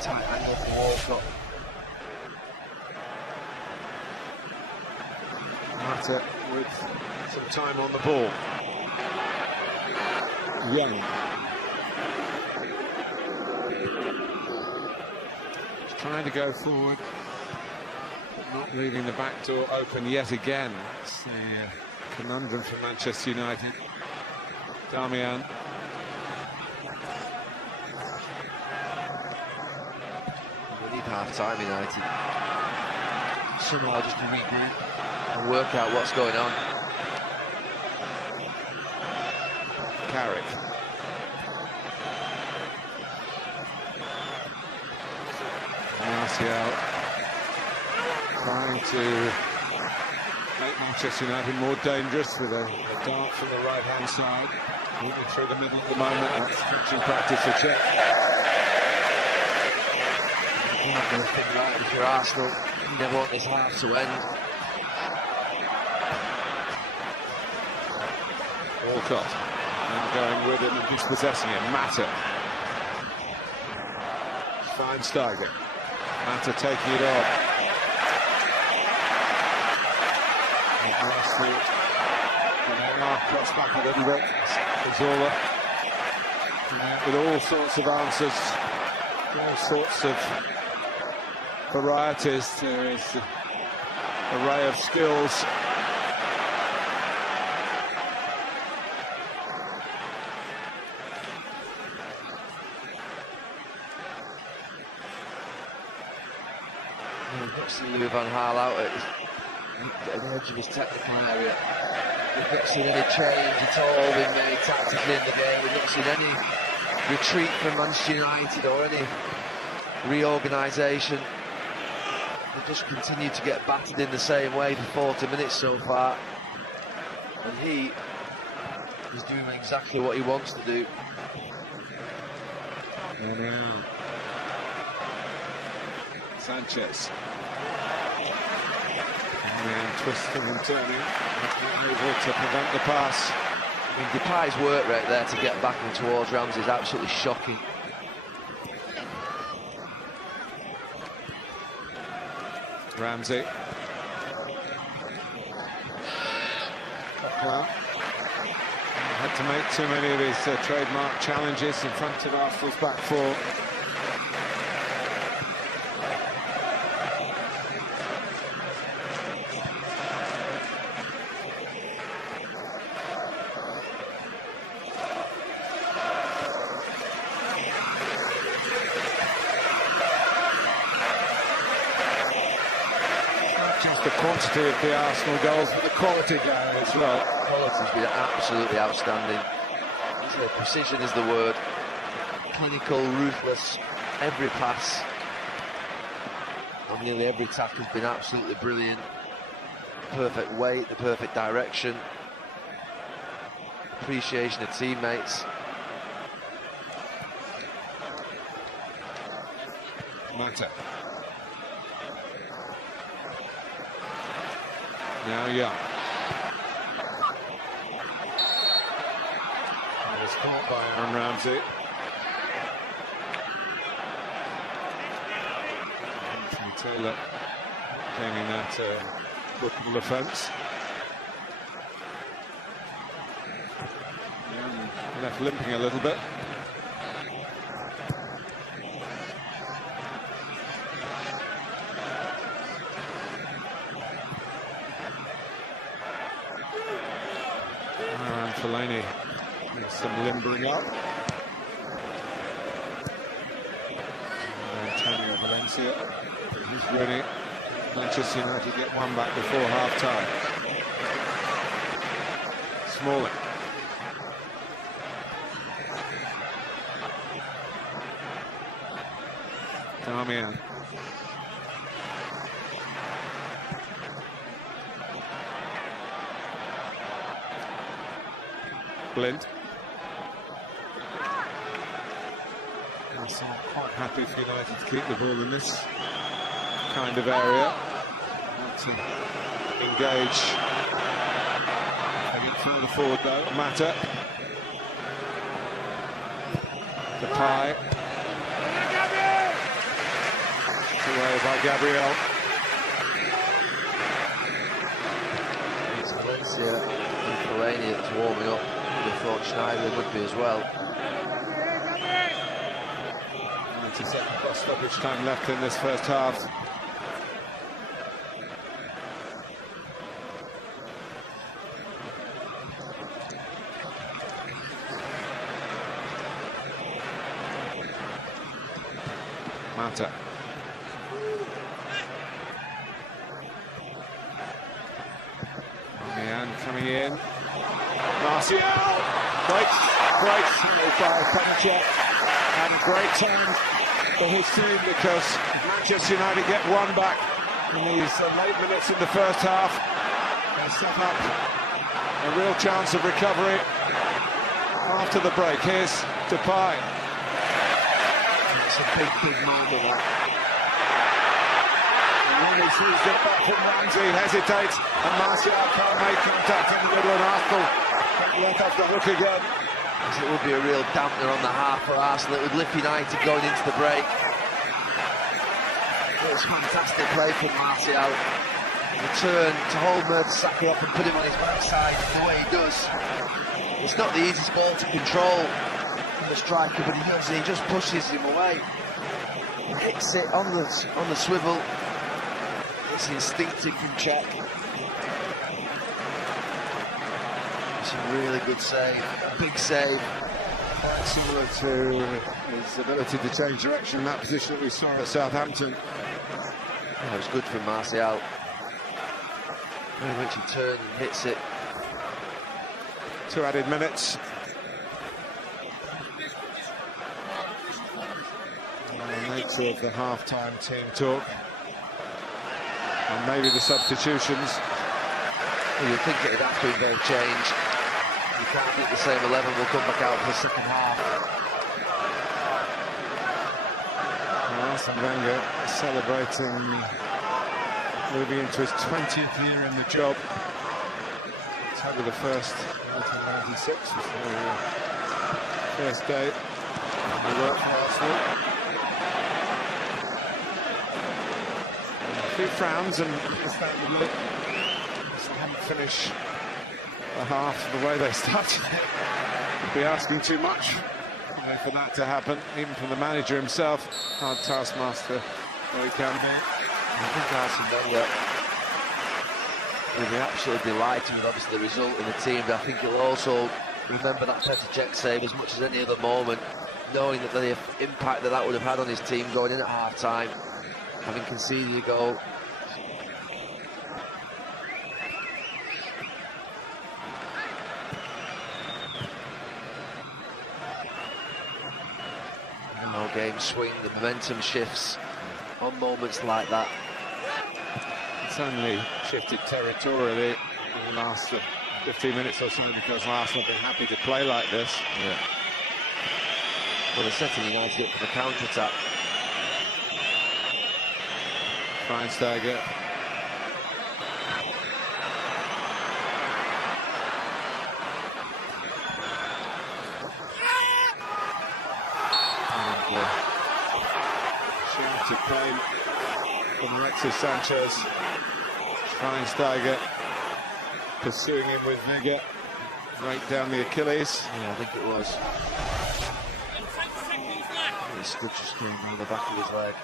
Tight angle for Walcott. Mata with some time on the ball. Young. He's trying to go forward, but not leaving the back door open yet again. It's the conundrum for Manchester United. Damian. We need half-time, United. Somehow just to regroup and work out what's going on. Carrick. Martial trying to make Manchester United more dangerous with a dart from the right-hand side. Moving through the middle at the moment. That's catching practice for Czech. You're not going to think right if you're Arsenal. You never want this half to end. Walcott and going with it and dispossessing it. Mata. Schweinsteiger. Mata taking it on. Cross back a little bit. Cazorla. With all sorts of answers, all sorts of varieties to his array of skills. We've not seen Louis van Gaal out at the edge of his technical area. We've not seen any change at all being made tactically in the game. We've not seen any retreat from Manchester United or any reorganisation. They just continue to get battered in the same way for 40 minutes so far. And he is doing exactly what he wants to do. And now Sanchez. And twisting and turning, not able to prevent the pass. I mean, Depay's work rate there to get back and towards Ramsey is absolutely shocking. Ramsey. Well, had to make too many of his trademark challenges in front of Arsenal's back four. Just the quantity of the Arsenal goals, but the quality down as well. Quality's been absolutely outstanding. So precision is the word. Clinical, ruthless, every pass. And nearly every tackle has been absolutely brilliant. Perfect weight, the perfect direction. Appreciation of teammates. Mata. Now Young. It's caught by Aaron Ramsey. Anthony Taylor claiming that football offence. Young left limping a little bit. Fellaini makes some limbering up. Antonio Valencia is ready. Manchester United get one back before half-time. Smalling. Darmian. Blind. And so I'm quite happy for United to keep the ball in this kind of area. Not to engage. They get further forward though. Mata. Depay. Away by Gabriel. It's Valencia and Fellaini that's warming up. I thought Schneider would be as well. 90 second plus stoppage time left in this first half. Mata. Darmian coming in. Martial! Great save by Panchak, and a great time for his team because Manchester United get one back in these late minutes in the first half. They set up a real chance of recovery after the break. Here's Depay. It's a big moment that. And he sees it back from Ramsey, hesitates, and Martial can't make contact in the middle of Arsenal. Left off the hook again. It would be a real dampener on the half for Arsenal. It would lift United going into the break. It was fantastic play from Martial. The turn to hold Mertesacker up and put him on his backside the way he does. It's not the easiest ball to control from the striker, but he does. He just pushes him away. He hits it on the swivel. It's instinctive from Czech. It's a really good save, a big save. Quite similar to his ability to change direction in that position that we saw at Southampton. Yeah, it was good from Martial. Very much he turns and hits it. 2 added minutes. the nature of the half-time team talk. And maybe the substitutions. Well, you'd think it'd have to involve change. You can't think the same 11 will come back out for the second half. Arsene Wenger celebrating, moving into his 20th year in the job. October the 1st, 1996 was the first day he worked for Arsenal. A few frowns and understandably they haven't finished the half the way they started. Would be asking too much for that to happen, even from the manager himself. Hard taskmaster where he can be. I think Arsene Wenger will be absolutely delighted with obviously the result in the team, but I think he'll also remember that Petr Cech save as much as any other moment, knowing that the impact that would have had on his team going in at half-time, having conceded a goal. No game swing, the momentum shifts on moments like that. It's only shifted territorially in the last 15 minutes or so because Arsenal have been happy to play like this. Yeah. Well, they're setting United up for the counter-attack. Schweinsteiger. To play from Alexis Sanchez. Schweinsteiger pursuing him with vigour, right down the Achilles. Yeah, I think it was. His foot just came on the back of his leg.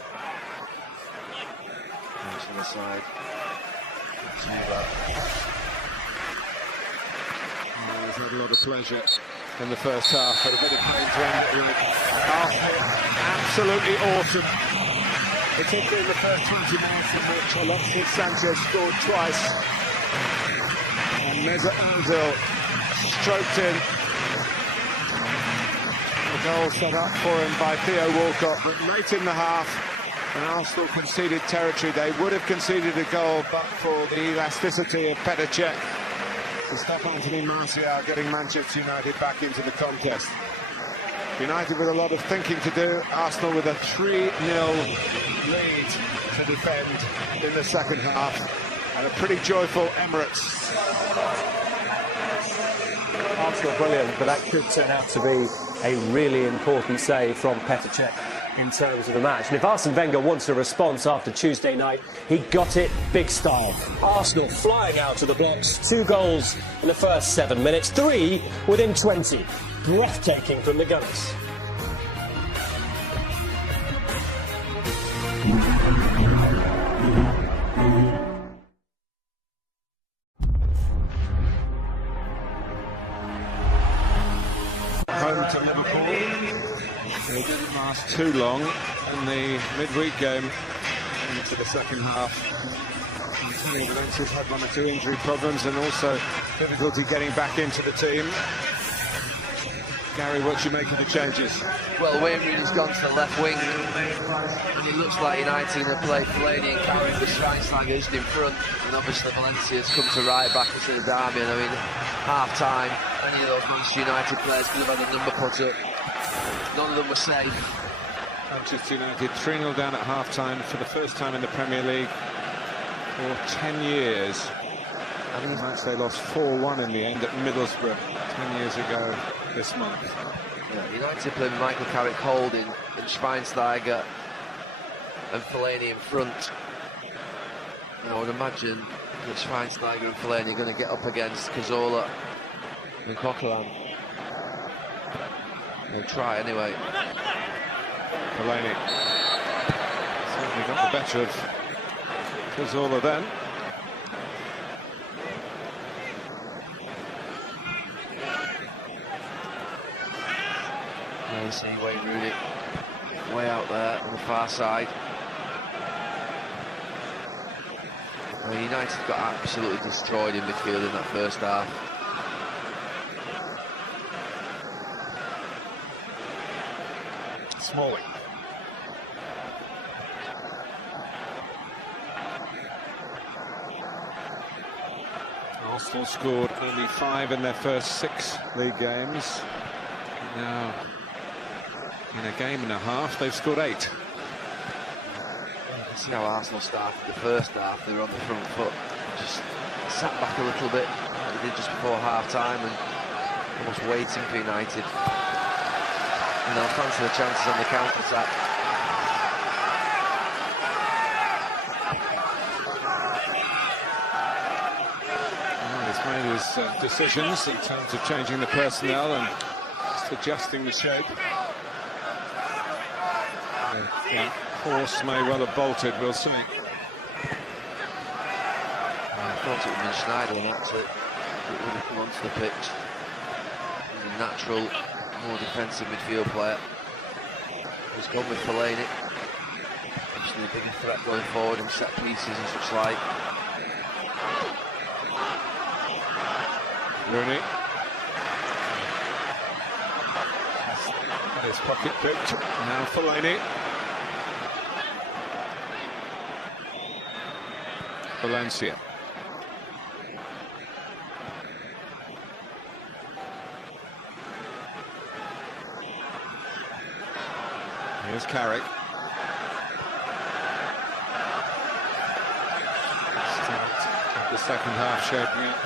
Nice on the side. He's had a lot of pleasure in the first half, but a bit of pain to end it with. Arsenal, absolutely awesome. Particularly in the first 20 minutes in which Alexis Sanchez scored twice. And Mesut Ozil stroked in. A goal set up for him by Theo Walcott, but late in the half, when Arsenal conceded territory, they would have conceded a goal, but for the elasticity of Petr Cech to stop Anthony Martial getting Manchester United back into the contest. United with a lot of thinking to do, Arsenal with a 3-0 lead to defend in the second half, and a pretty joyful Emirates. Arsenal brilliant, but that could turn out to be a really important save from Petr Cech in terms of the match. And if Arsene Wenger wants a response after Tuesday night, he got it big style. Arsenal flying out of the blocks, 2 goals in the first 7 minutes, 3 within 20. Breathtaking from the Gunners. Home to Liverpool. It didn't last too long in the midweek game into the second half. Antonio Valencia's had 1 or 2 injury problems and also difficulty getting back into the team. Gary, what do you make of the changes? Well, Wayne Rooney's gone to the left wing, and it looks like United are going to play Fellaini and Carrick with Schweinsteiger just in front, and obviously Valencia's come to right back instead of Darmian. I mean, half-time, any of those Manchester United players could have had a number put up. None of them were safe. Manchester United 3-0 down at half-time for the first time in the Premier League for 10 years. I think they lost 4-1 in the end at Middlesbrough 10 years ago this month. Yeah, United played Michael Carrick holding and Schweinsteiger and Fellaini in front. And I would imagine that Schweinsteiger and Fellaini are going to get up against Cazorla and Coquelin. They'll try anyway. Fellaini certainly got the better of Cazorla then. You see Wayne Rooney way out there on the far side. I mean, United got absolutely destroyed in midfield in that first half. Smalling. Arsenal scored only 5 in their first 6 league games. Now, in a game and a half, they've scored 8. See how Arsenal started the first half. They were on the front foot, just sat back a little bit, like they did just before half-time, and almost waiting for United. And they'll fancy the chances on the counter-attack. He's made his decisions in terms of changing the personnel and just adjusting the shape. The horse may well have bolted, we'll see. I thought it would have been Schneider on that to would have come onto the pitch. He's a natural, more defensive midfield player. He's gone with Fellaini. Obviously a bigger threat going forward on set pieces and such like. Rooney. Got his pocket picked. Now Fellaini. Valencia. Here's Carrick. The second half shaping up.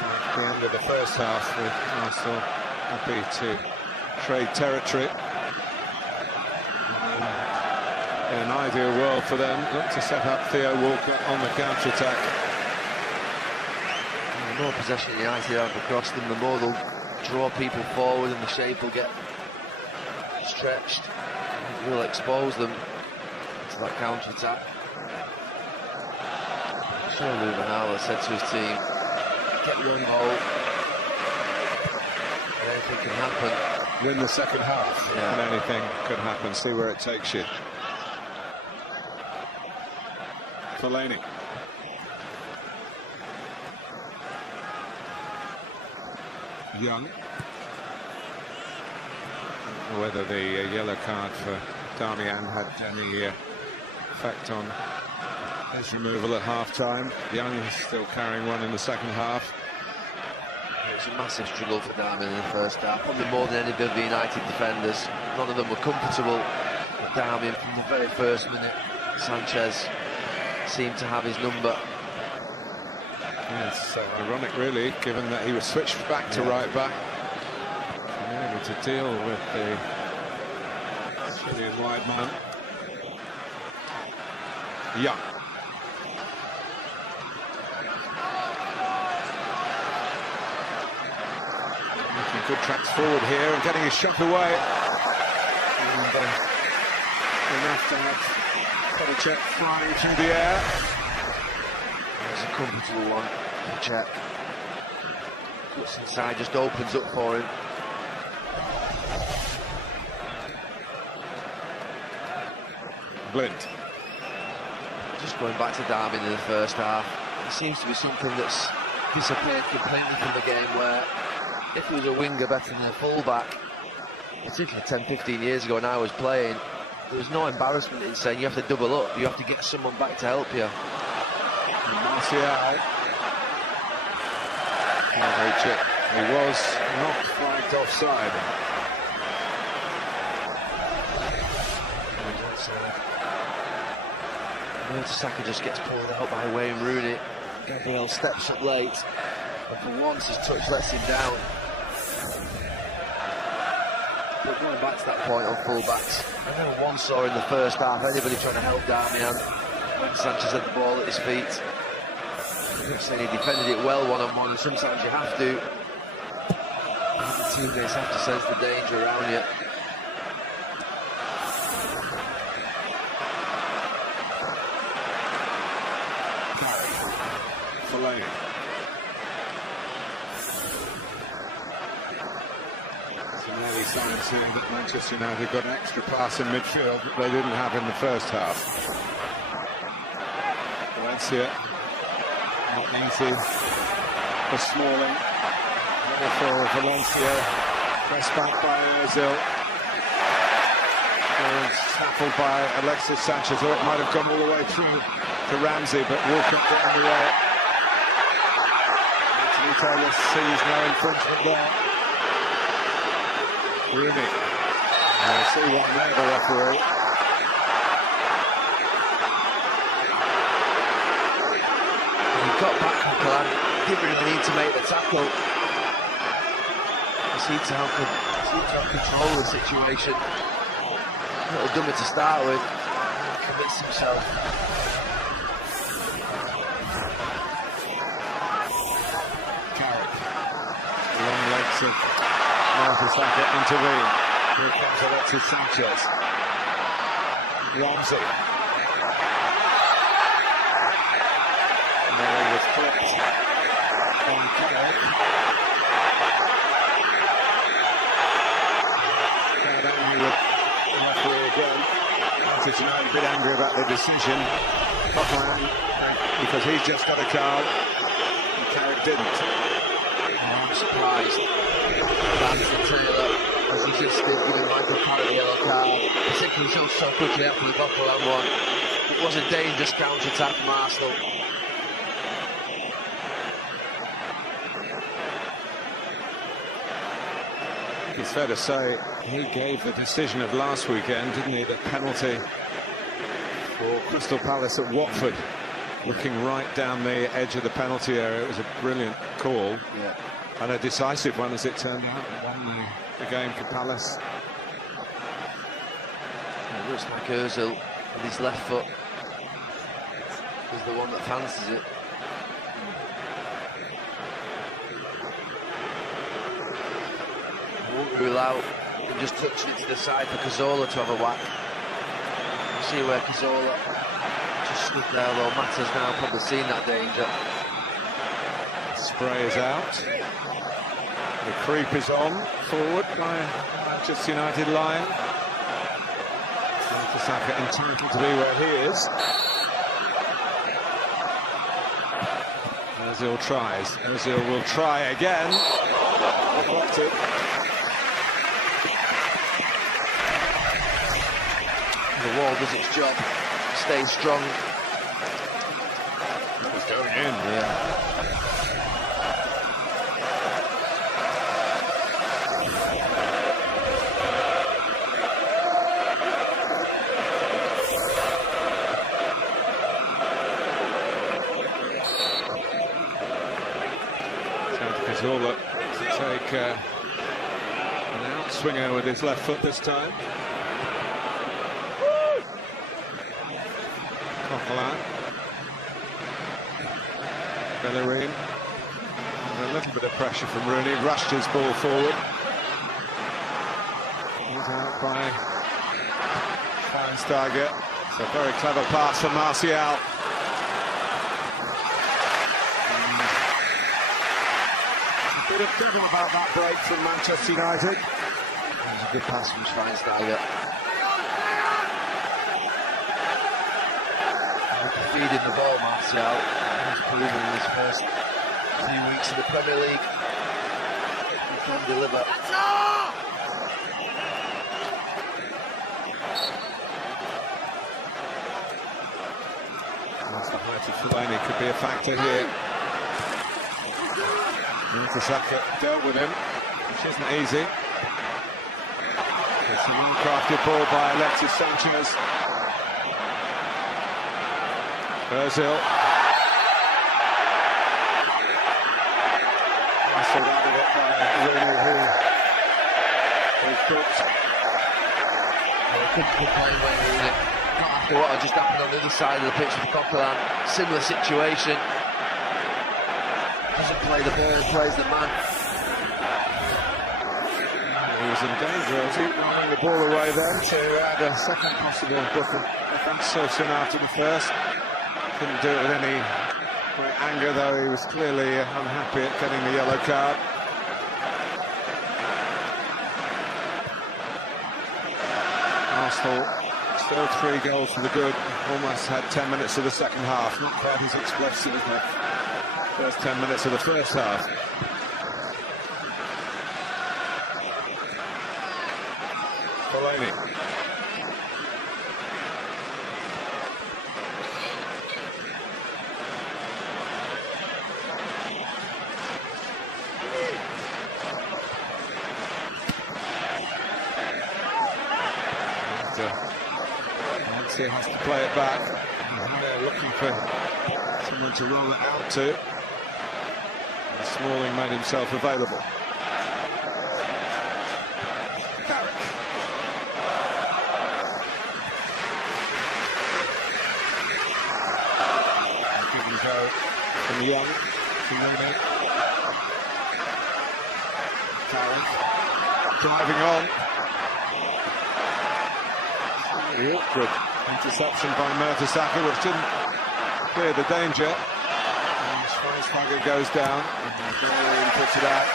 At the end of the first half, with Arsenal happy to trade territory. In an ideal world for them, look to set up Theo Walker on the counter-attack. The more possession United have across them, the more they'll draw people forward and the shape will get stretched. It will expose them to that counter-attack. Sure, Lou Manala said to his team, get your own goal, and anything can happen. Win the second half, and anything could happen. See where it takes you. Fellaini. Young. Whether the yellow card for Darmian had any effect on his removal at half-time. Young is still carrying one in the second half. It was a massive struggle for Darmian in the first half, probably more than any of the United defenders. None of them were comfortable with Darmian from the very first minute. Sanchez seemed to have his number. Yeah, it's ironic, really, given that he was switched back to right back. Able to deal with the Chilean wide man. Young. Making good tracks forward here and getting his shot away. And, enough to have Petr flying through the air. It's a comfortable one for Cech. Cuts inside, just opens up for him. Blind. Just going back to Darmian in the first half, it seems to be something that's disappeared completely from the game, where if there was a winger better than a fullback, particularly 10-15 years ago when I was playing, there was no embarrassment in saying you have to double up, you have to get someone back to help you. Martial. He was not flagged offside. Mertesacker just gets pulled out by Wayne Rooney. Gabriel steps up late, and for once his touch lets him down. But going back to that point on full-backs, I never once saw in the first half anybody trying to help Darmian. Sanchez had the ball at his feet. I'm saying he defended it well one-on-one, and sometimes you have to. The teammates have to sense the danger around you. Fellaini. Some early signs here that Manchester United got an extra pass in midfield that they didn't have in the first half. Valencia, not easy for Smalling. For Valencia, pressed back by Ozil. Tackled by Alexis Sanchez, or it might have gone all the way through to Ramsey, but Walker down the way. Taylor sees no infringement there. Rooney. We'll see what there, the referee. He got back from Coquelin, didn't really need to make the tackle. He seemed to have control of the situation. A little dummy to start with, he commits himself. Carrick. Long legs of Mertesacker intervene. Here comes Alexis Sanchez. Ramsey. Murray was clipped on Carrick. Crowd angry with the referee again. Manchester United a bit angry about the decision. Coquelin, because he's just got a card, and Carrick didn't. I'm surprised. Anthony Taylor has resisted giving Michael Carrick a yellow card, particularly so quickly after the Coquelin one. It was a dangerous counter-attack from Arsenal. It's fair to say he gave the decision of last weekend, didn't he? The penalty for Crystal Palace at Watford, looking right down the edge of the penalty area. It was a brilliant call, and a decisive one as it turned out. It won the game for Palace. It looks like Ozil with his left foot is the one that fancies it. Rule out and just touching it to the side for Cazorla to have a whack. You see where Cazorla just stood there, though Mata's now probably seen that danger. Spray is out. The creep is on forward by Manchester United line. Mertesacker entitled to be where he is. Ozil tries. Ozil will try again. Blocked it. The wall does its job, stays strong. It's going in. Yeah. Cazorla to take an outswinger with his left foot this time. Coquelin. Bellerin. A little bit of pressure from Rooney. Rushed his ball forward. He's out by Schweinsteiger. It's a very clever pass from Martial. A bit of trouble about that break from Manchester United. It was a good pass from Schweinsteiger. Feeding the ball, Martial. He's proven in his first few weeks in the Premier League. He can deliver. That's the height of Fellaini could be a factor here. Mertesacker dealt with him, which isn't easy. It's a well-crafted ball by Alexis Sanchez. Ozil. Muscled out of it by Rooney, who's booked. Good play when Rooney. Not after what had just happened on the other side of the pitch with Coquelin. Similar situation. Doesn't play the ball, plays the man. He was in danger, was he? Running the ball away then to add a second possible booking. So soon after the first. Couldn't do it with any anger, though he was clearly unhappy at getting the yellow card. Arsenal still 3 goals for the good. Almost had 10 minutes of the second half. Not quite as explosive as the first 10 minutes of the first half. Fellaini. Valencia has to play it back. And they're looking for someone to roll it out to. And Smalling made himself available. From Young to Rooney. Tarrant driving on. The awkward interception by Mertesacker, which didn't clear the danger. And Schweinsteiger goes down and Bellerin puts it out.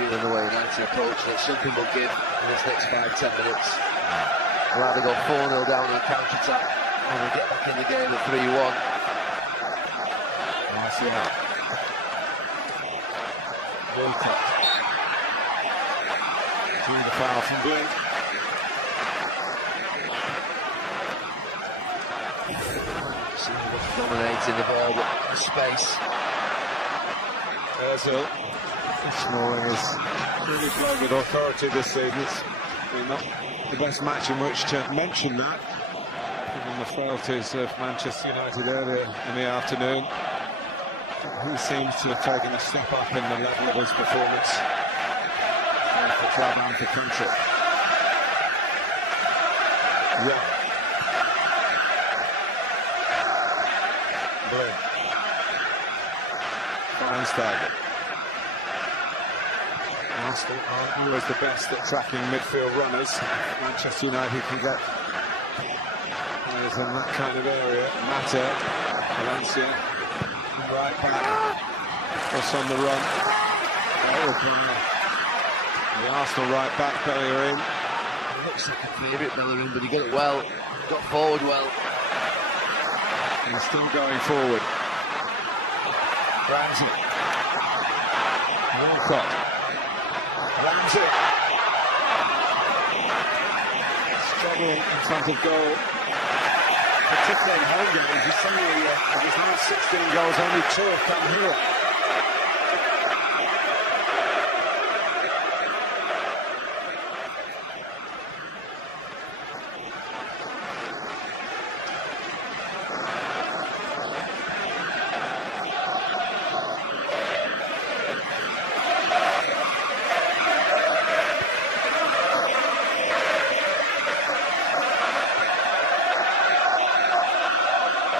In the way United approach, that something will give in this next 5-10 minutes. We'll either go 4-0 down on counter-attack or we'll get back in the game at 3-1. Martial. Walcott. Through the foul from Blink. Dominating the ball, but the space. Ozil. Smalling is really playing with authority this season. It's not the best match in which to mention that, given the frailties of Manchester United earlier in the afternoon. He seems to have taken a step up in the level of his performance for club and for country. Yeah. Blin. Schweinsteiger. Arsenal aren't always the best at tracking midfield runners. Manchester United can get players in that kind of area. Mata, Valencia, right back. Cross on the run. The Arsenal right back, Bellerin. He looks like a favourite, Bellerin, but he got it well, got forward well. And he's still going forward. Ramsey. Walcott. Ramsey. Struggling in front of goal. Particularly in home games, he's suddenly, of his last 16 goals, only 2 have come here.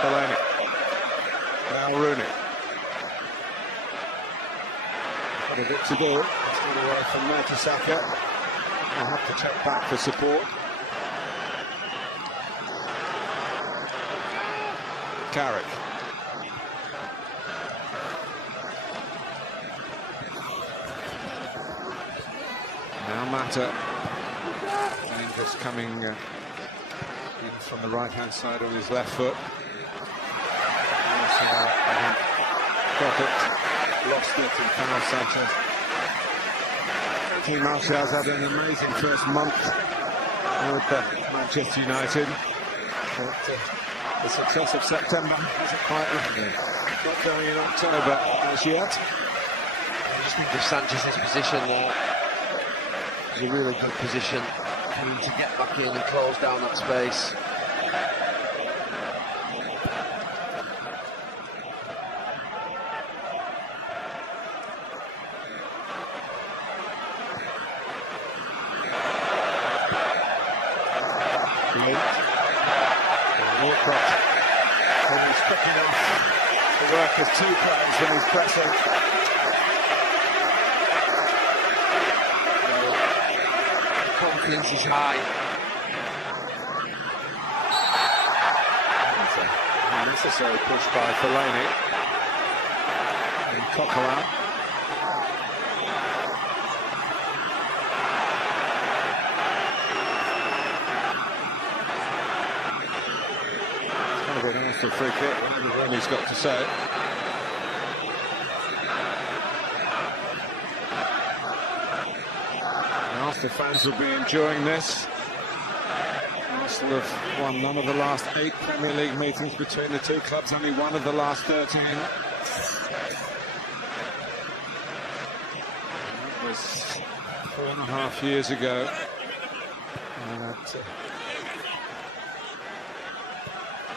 Fellaini. Now Rooney. Got a bit to do. It's got away from Mertesacker. He'll have to check back for support. Carrick. Now Mata. Dangerous coming in from the right-hand side on his left foot. Got it, lost it, and fouled Sanchez. Anthony Martial's had an amazing first month with Manchester United. But the success of September isn't quite not going in October as yet. I just think of Sanchez's position there. It's a really good position for him to get back in and close down that space. Walcott, when he's picking off the work as 2 players when he's pressing. The confidence is high. It's a necessary push by Fellaini. And Coquelin. An Arsenal free kick, whatever Ronnie's got to say. The Arsenal fans will be enjoying this. Arsenal have won none of the last 8 Premier League meetings between the two clubs, only one of the last 13. That was 4.5 years ago.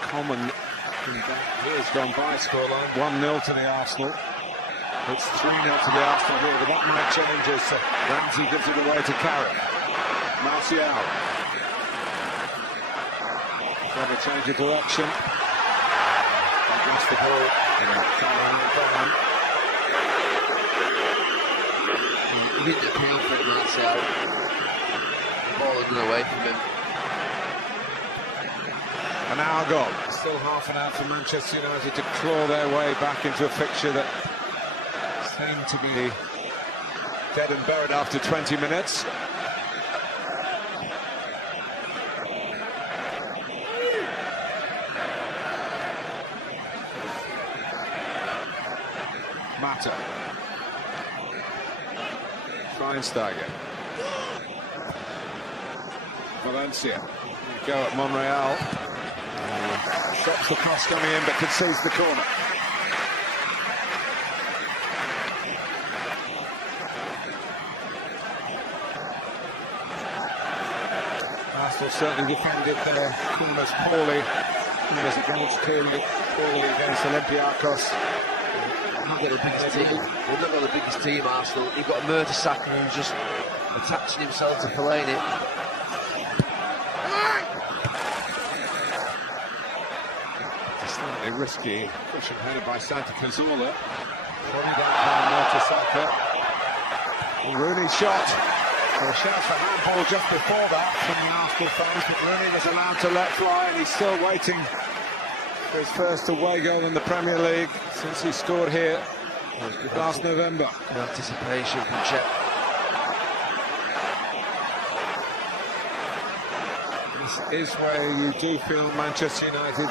Common in years gone by scoreline 1-0 to the Arsenal. It's 3-0 to the Arsenal here, but that might change as Ramsey gives it away to Carrick. Martial. Trying to change the direction. Against the ball. He didn't appeal for it, Martial. The ball had gone away from him. An hour gone. Still half an hour for Manchester United to claw their way back into a fixture that seemed to be dead and buried after 20 minutes. Mata. Schweinsteiger. Valencia. Go at Monreal. Stops the cross coming in, but concedes the corner. Arsenal certainly defended their corners poorly. Corners against clearly poorly against Olympiacos. They've not got the biggest team. They've not got the biggest team, Arsenal. You've got Mertesacker who's just attaching himself to Fellaini. Slightly risky pushing headed by Santa Cazorla. Running down by Mertesacker. Rooney shot. So a shout for handball just before that from the Arsenal fans, but Rooney was allowed to let fly, and he's still waiting for his first away goal in the Premier League since he scored here last November. Good anticipation from Cech. This is where you do feel Manchester United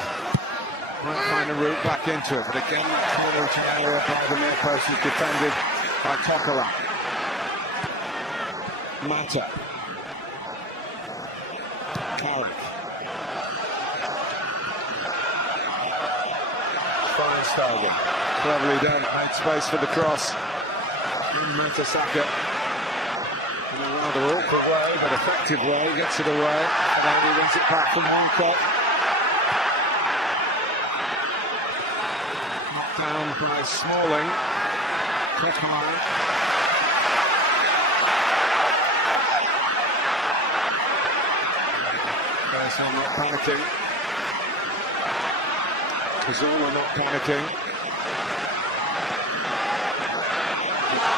might find a route back into it, but again, that corner area by the near post is defended by Coquelin. Mata. Carrick. Schweinsteiger. Cleverly done, made space for the cross. In Mertesacker. In a rather awkward way, but effective way, gets it away. And then he wins it back from Walcott. Knocked down by Smalling. Coquelin. So not panicking. Cazorla not panicking.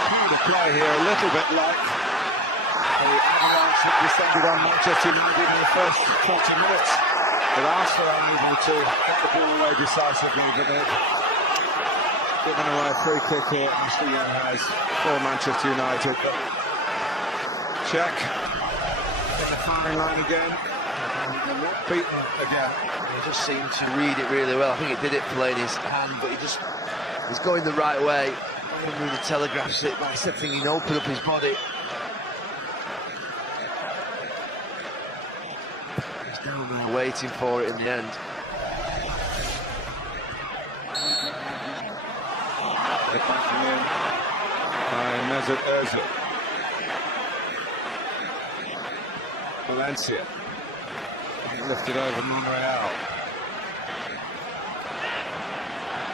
Kind of play here, a little bit like the avalanche that descended on Manchester United in the first 20 minutes. But Arsenal are able to get the ball away decisively, but they've given away a free kick here. Ashley Young has for Manchester United. Cech in the firing line again. Beaten again. He just seemed to read it really well. I think it did it Fellaini's hand, but he's going the right way. He really telegraphs it by setting and open up his body. He's down there waiting for it in the end. By Mesut Ozil. Valencia. Lifted over Monreal.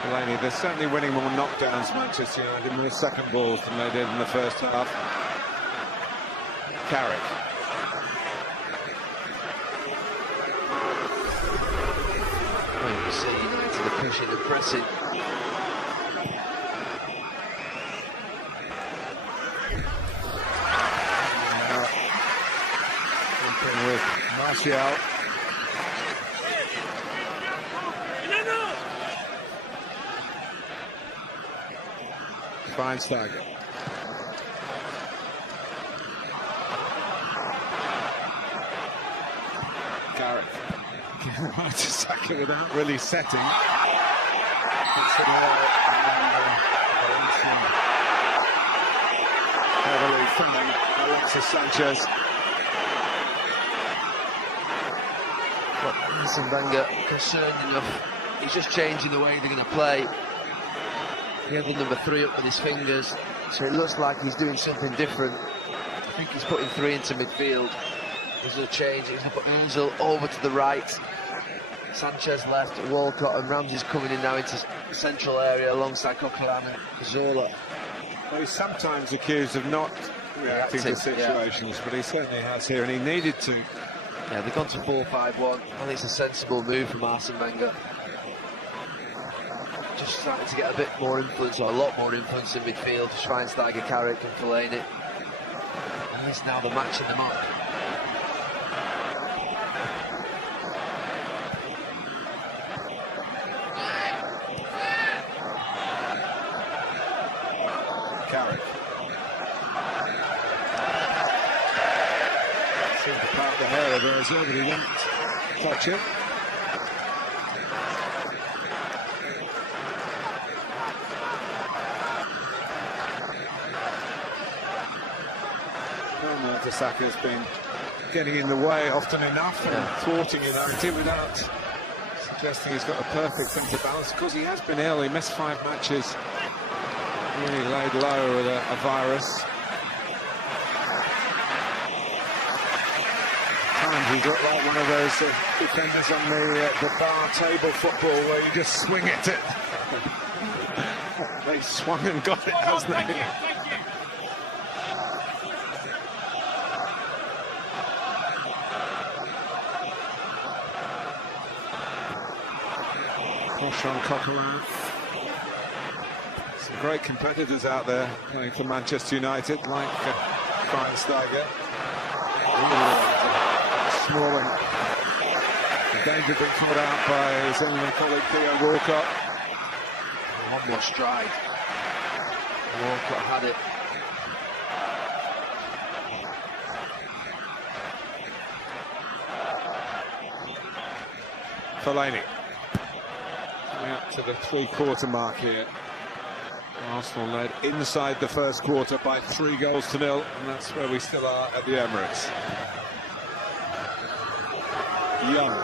Fellaini, they're certainly winning more knockdowns, Manchester United, more second balls than they did in the first half. Carrick. Well, you can see United are pushing and pressing. With Martial. Schweinsteiger. Carrick. Mertesacker without really setting. Heavily from Alexis Sanchez. But Arsene Wenger, concerned enough, he's just changing the way they're going to play. He had the number 3 up with his fingers, so it looks like he's doing something different. I think he's putting 3 into midfield. There's a change. He's going to put Ozil over to the right. Sanchez left, Walcott and Ramsey's coming in now into the central area alongside Coquelin and Cazorla. Well, he's sometimes accused of not reacting to situations, but he certainly has here, and he needed to. Yeah, they've gone to 4-5-1. I think it's a sensible move from Arsene Wenger. Just starting to get a bit more influence, or a lot more influence in midfield. Schweinsteiger, Carrick and Fellaini. And it's now the match in them up. Carrick. Seemed to part the hair of Ozil, but he didn't touch it. Mertesacker has been getting in the way often enough and thwarting United without suggesting he's got a perfect sense of balance. Of course, he has been ill. He missed 5 matches. Really laid low with a virus. Times he looked like one of those defenders on the bar table football where you just swing at it. They swung and got it, hasn't they? Pressure on Coquelin. Some great competitors out there playing for Manchester United, like Schweinsteiger. Smalling. Danger being caught out by his England colleague Theo Walcott. One more stride. Walcott had it. Fellaini. Coming up to the 3-quarter mark here. Arsenal led inside the first quarter by 3-0, and that's where we still are at the Emirates. Young.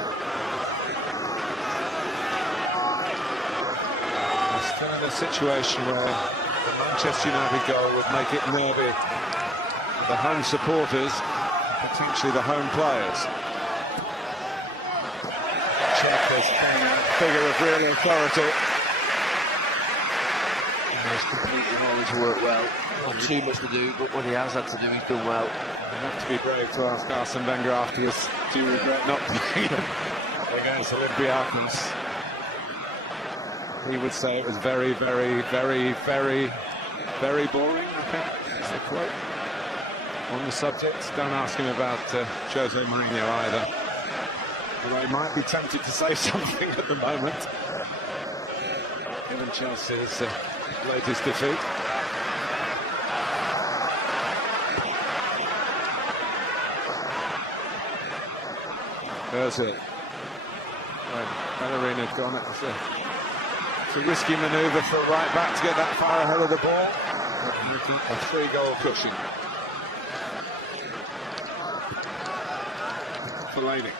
We're still in a situation where the Manchester United goal would make it nervy. The home supporters, potentially the home players. Checkers, figure of real authority. He's completely knowing to work well. Not too much to do, but what he has had to do, he's done well. You have to be brave to ask Arsene Wenger afterwards, do you regret not playing against Olympiacos? He would say it was very, very, very, very, very boring, I think that's the quote. On the subject, don't ask him about Jose Mourinho either. Although he might be tempted to say something at the moment, given Chelsea's latest defeat. Ozil. Bellerin had gone. It's a risky manoeuvre for a right back to get that far ahead of the ball. A 3-goal cushion. Fellaini.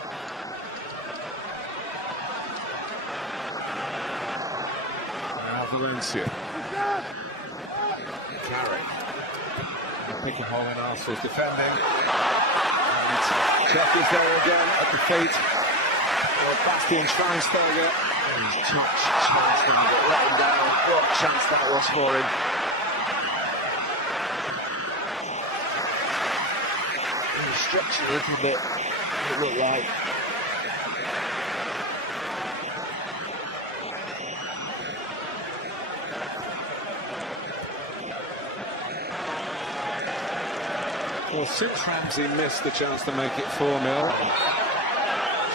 Now Valencia. Carrick. Picking hole in Arsenal's defending. Check is there again at the feet of Bastian Schweinsteiger. And he's touched Schweinsteiger, let him down. What a chance that was for him. He was stretching a little bit, it looked like. Well, since Ramsey missed the chance to make it 4-0,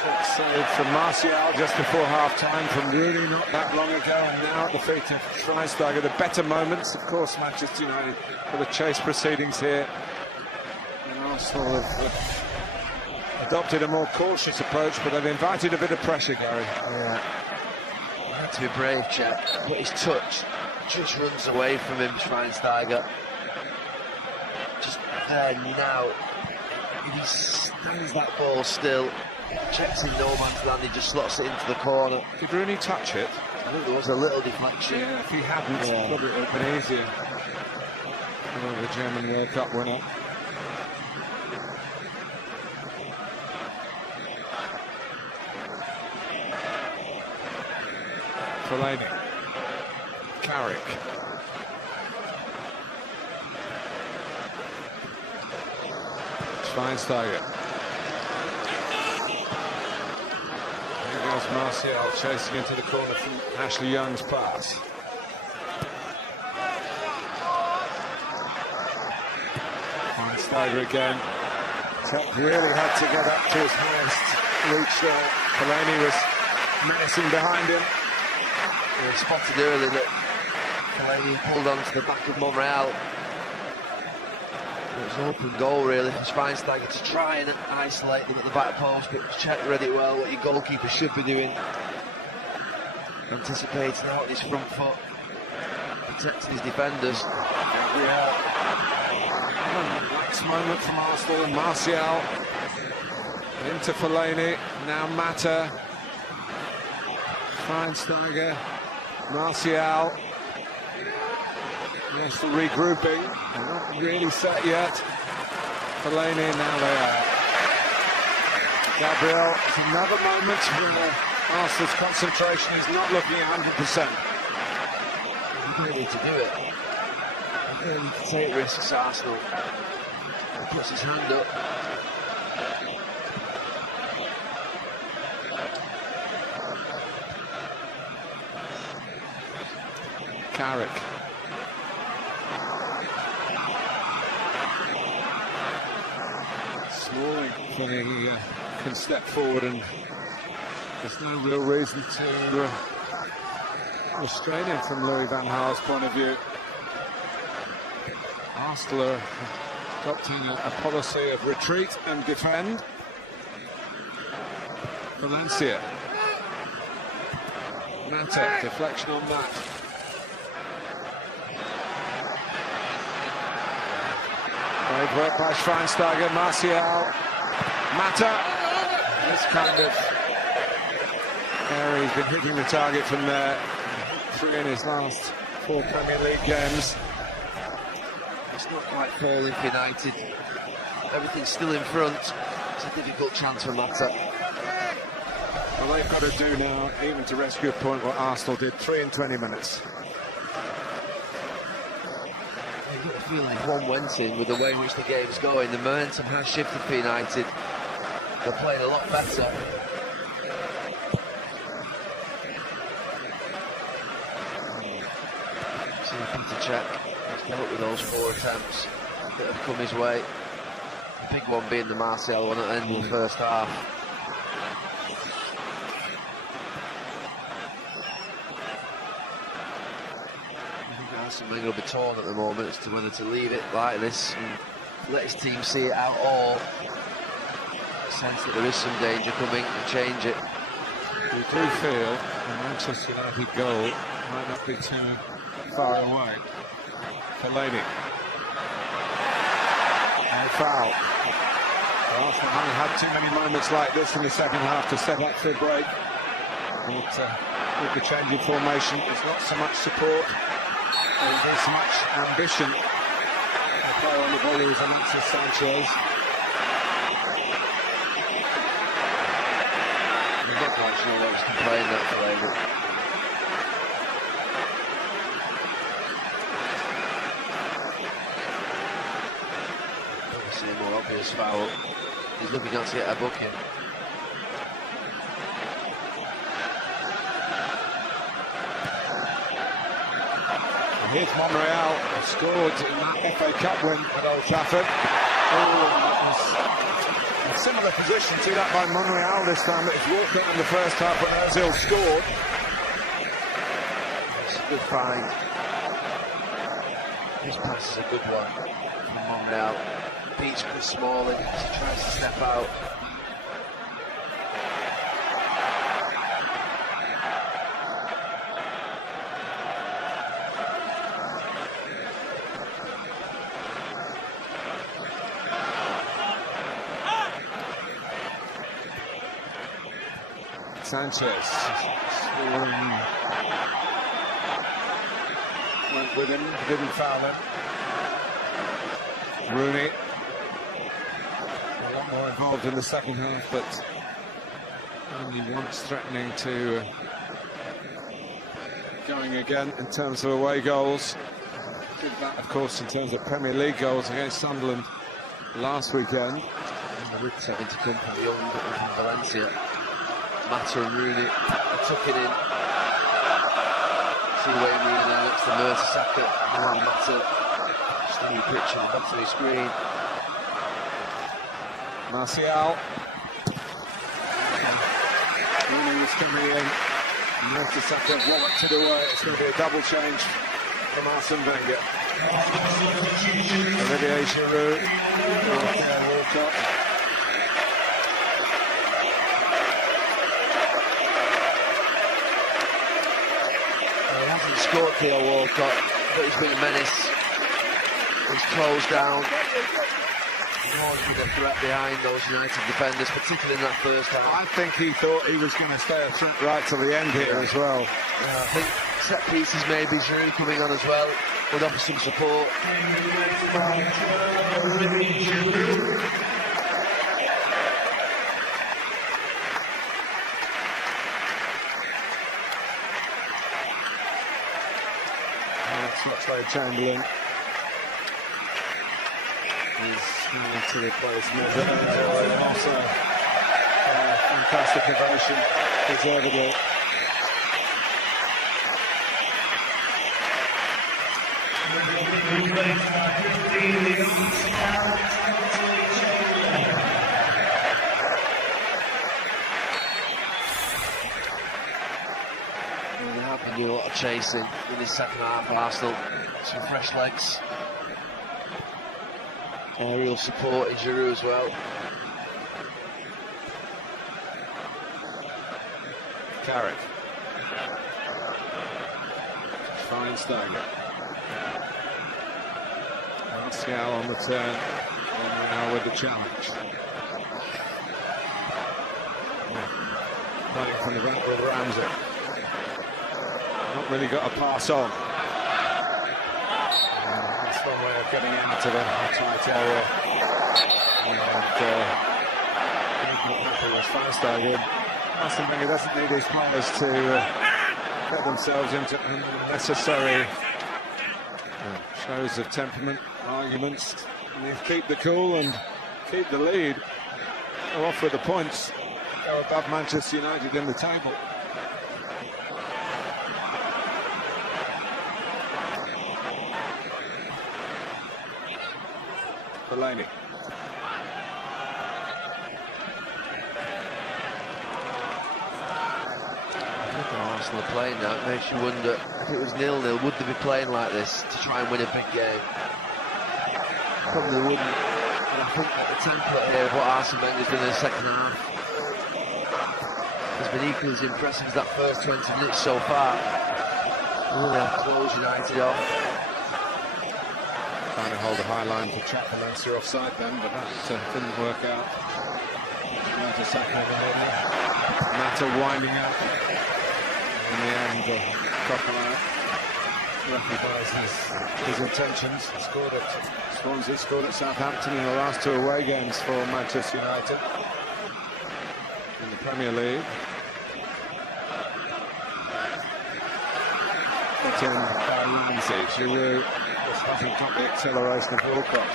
check save from Martial just before half-time, from Rooney not that long ago, and now at the feet of Schweinsteiger. The better moments, of course, Manchester United for the chase proceedings here. And Arsenal have adopted a more cautious approach, but they've invited a bit of pressure, Gary. Yeah. He had to be brave, Chet, but his touch just runs away from him, Schweinsteiger. Just there now, if he stands that ball still, Checks in no man's land, he just slots it into the corner. Did Rooney touch it? I think there was a little deflection. Yeah, if he hadn't, probably it would have been easier. Oh, the German World Cup winner. Fellaini. Carrick. Schweinsteiger. Here goes Martial chasing into the corner from Ashley Young's pass. Schweinsteiger again. Top really had to get up to his highest reach there. Fellaini was menacing behind him. We spotted early that Fellaini pulled onto the back of Monreal. It was an open goal really for Schweinsteiger to try and isolate them at the back post, but Cech read it well, what your goalkeeper should be doing. Anticipating out his front foot, protecting his defenders. Next moment from Arsenal, Martial into Fellaini, now Mata, Schweinsteiger, Martial. Yes, the regrouping, they're not really set yet. Fellaini, now they are. Gabriel, it's another moment where Arsenal's concentration is not looking 100%. You don't need to do it. You don't need to take risks, Arsenal. He puts his hand up. Carrick. Smalling can step forward, and there's no real reason to restrain him from Louis van Gaal's point of view. Arsenal are adopting a policy of retreat and defend. Valencia. Mata, deflection on that. Great work by Schweinsteiger, Martial, Mata. This kind of area, he's been hitting the target from there. 3 in his last 4 Premier League games. It's not quite fair for United. Everything's still in front. It's a difficult chance for Mata. Well, they've got to do now, even to rescue a point, what Arsenal did, 3 in 20 minutes. I've got a feeling if one went in with the way in which the game's going, the momentum has shifted for United. They're playing a lot better. See Peter Cech has come up with those 4 attempts that have come his way. The big one being the Martial one at the end of the first half. Arsene Wenger will be torn at the moment as to whether to leave it like this and let his team see it out, or sense that there is some danger coming and change it. We do feel the Manchester United goal might not be too far away. Fellaini. And foul. Arsenal haven't had too many moments like this in the second half to set up for a break. But with the change in formation, there's not so much support. There's so much ambition. The player on the volley is Alexis Sanchez. I'm not quite sure what's complaining that Fellaini. See a more obvious foul. He's looking out to get a booking. Here's Monreal, scored in that FA Cup win at Old Trafford. A similar position to that by Monreal this time. It was Walker in the first half when Ozil scored. It's a good find. This pass is a good one from Monreal. Beats Chris Smalling as he tries to step out. Sanchez went with him, didn't foul him. Rooney a lot more involved in the second half, but only once threatening to going again in terms of away goals. Did that, of course, in terms of Premier League goals against Sunderland last weekend. With having to come from Young and Valencia, Mata and Rooney took it in. See the way Rooney now looks to Mertesacker, and Mata just in the pitch and bottom of the screen. Martial. Rooney was coming in. Mertesacker walloped it away. It's going to be a double change from Arsene Wenger. Olivier Giroud, Theo Walcott. He hasn't scored, Theo Walcott, but he's been a menace. He's closed down. He's always been a threat behind those United defenders, particularly in that first half. I think he thought he was going to stay a threat right till the end here as well. I think set pieces maybe, Giroud coming on as well, would offer some support. Oxlade-Chamberlain is going to replace Medvedev, and also fantastic devotion, deservedly. And do a lot of chasing in this second half. Arsenal, some fresh legs. Aerial support in Giroud as well. Carrick. Schweinsteiger. Martial on the turn. And now with the challenge. Playing from the back with Ramsey. Not really got a pass on. That's one way of getting out of a tight area. And Schweinsteiger. Arsene Wenger doesn't need his players to get themselves into unnecessary shows of temperament, arguments. And they keep the cool and keep the lead. Go off with the points. Go above Manchester United in the table. Fellaini. Arsenal are playing now, it makes you wonder if it was 0-0, would they be playing like this to try and win a big game? Probably wouldn't. And I think that the template here of what Arsene Wenger's done in the second half has been equally as impressive as that first 20 minutes so far. Really have closed United off. Trying to hold a high line for Chapman, answer offside then, but that didn't work out. Mata winding up. In the end, Coquelin recognises his intentions. Scored at Swansea, scored at Southampton in the last two away games for Manchester United in the Premier League. Put in by Ramsey. Giroud hasn't got the acceleration of Walcott.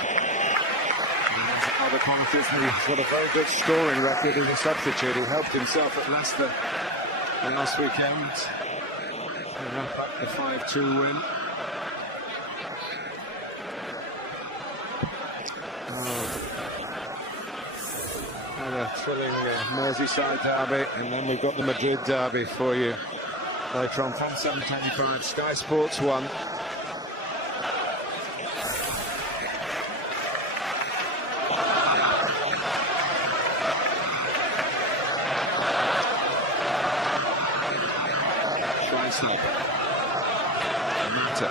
Other qualities, he's got a very good scoring record as a substitute. He helped himself at Leicester last weekend. And wrap up the 5-2 win. And a thrilling Merseyside derby, and then we've got the Madrid derby for you later on from 7:25. Sky Sports 1. Mata.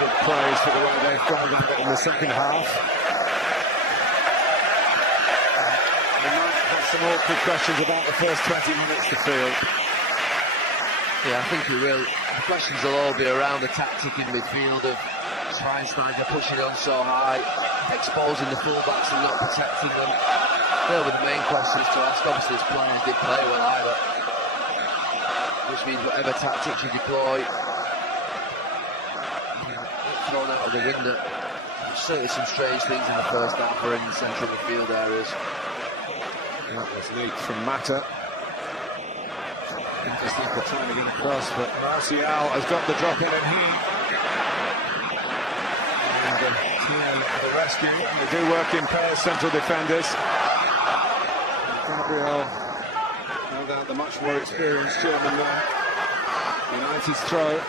with praise for the way they've gone about it in the second half. We might have some awkward questions about the first 20 minutes to field. Yeah, I think we will. The questions will all be around the tactic in midfield of Schweinsteiger pushing on so high, exposing the fullbacks and not protecting them. They'll be the main questions to ask. Obviously, his players did play well either, which means whatever tactics you deploy, thrown out of the window. Certainly some strange things in the first half or in the central midfield areas. That was neat from Mata. Interesting for trying to get across, but Martial has got the drop in and here. And for the rescue. They do work in pairs, central defenders. Gabriel, no doubt the much more experienced German there. United's throw.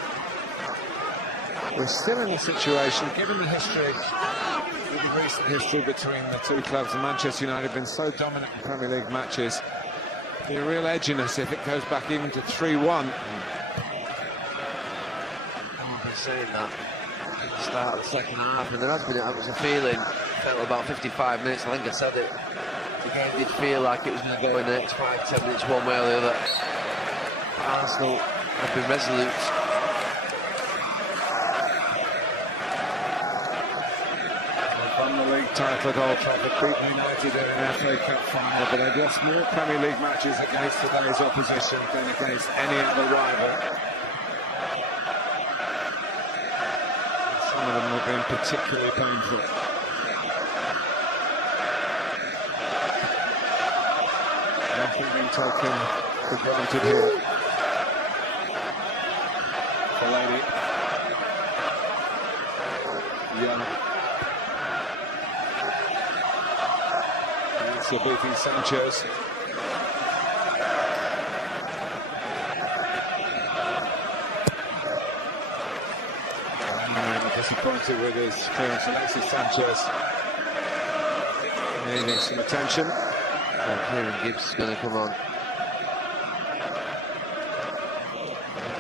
We're still in a situation, given the history, the recent history between the two clubs, and Manchester United have been so dominant in Premier League matches, be a real edginess if it goes back even to 3-1. I've been saying that at the start of the second half, and there has been, it was a feeling, felt about 55 minutes, I think I said it. The game did feel like it was going to go in the next 5-10 minutes one way or the other. Arsenal have been resolute. Title at Old Trafford, beaten United in an FA Cup final, but they've lost more Premier League matches against today's opposition than against any other rival. Some of them have been particularly painful. Nothing being taken for granted here. Fellaini. Young. So beating Sanchez. Disappointed with his clearance. Alexis Sanchez needing some attention. Kieran Gibbs is going to come on.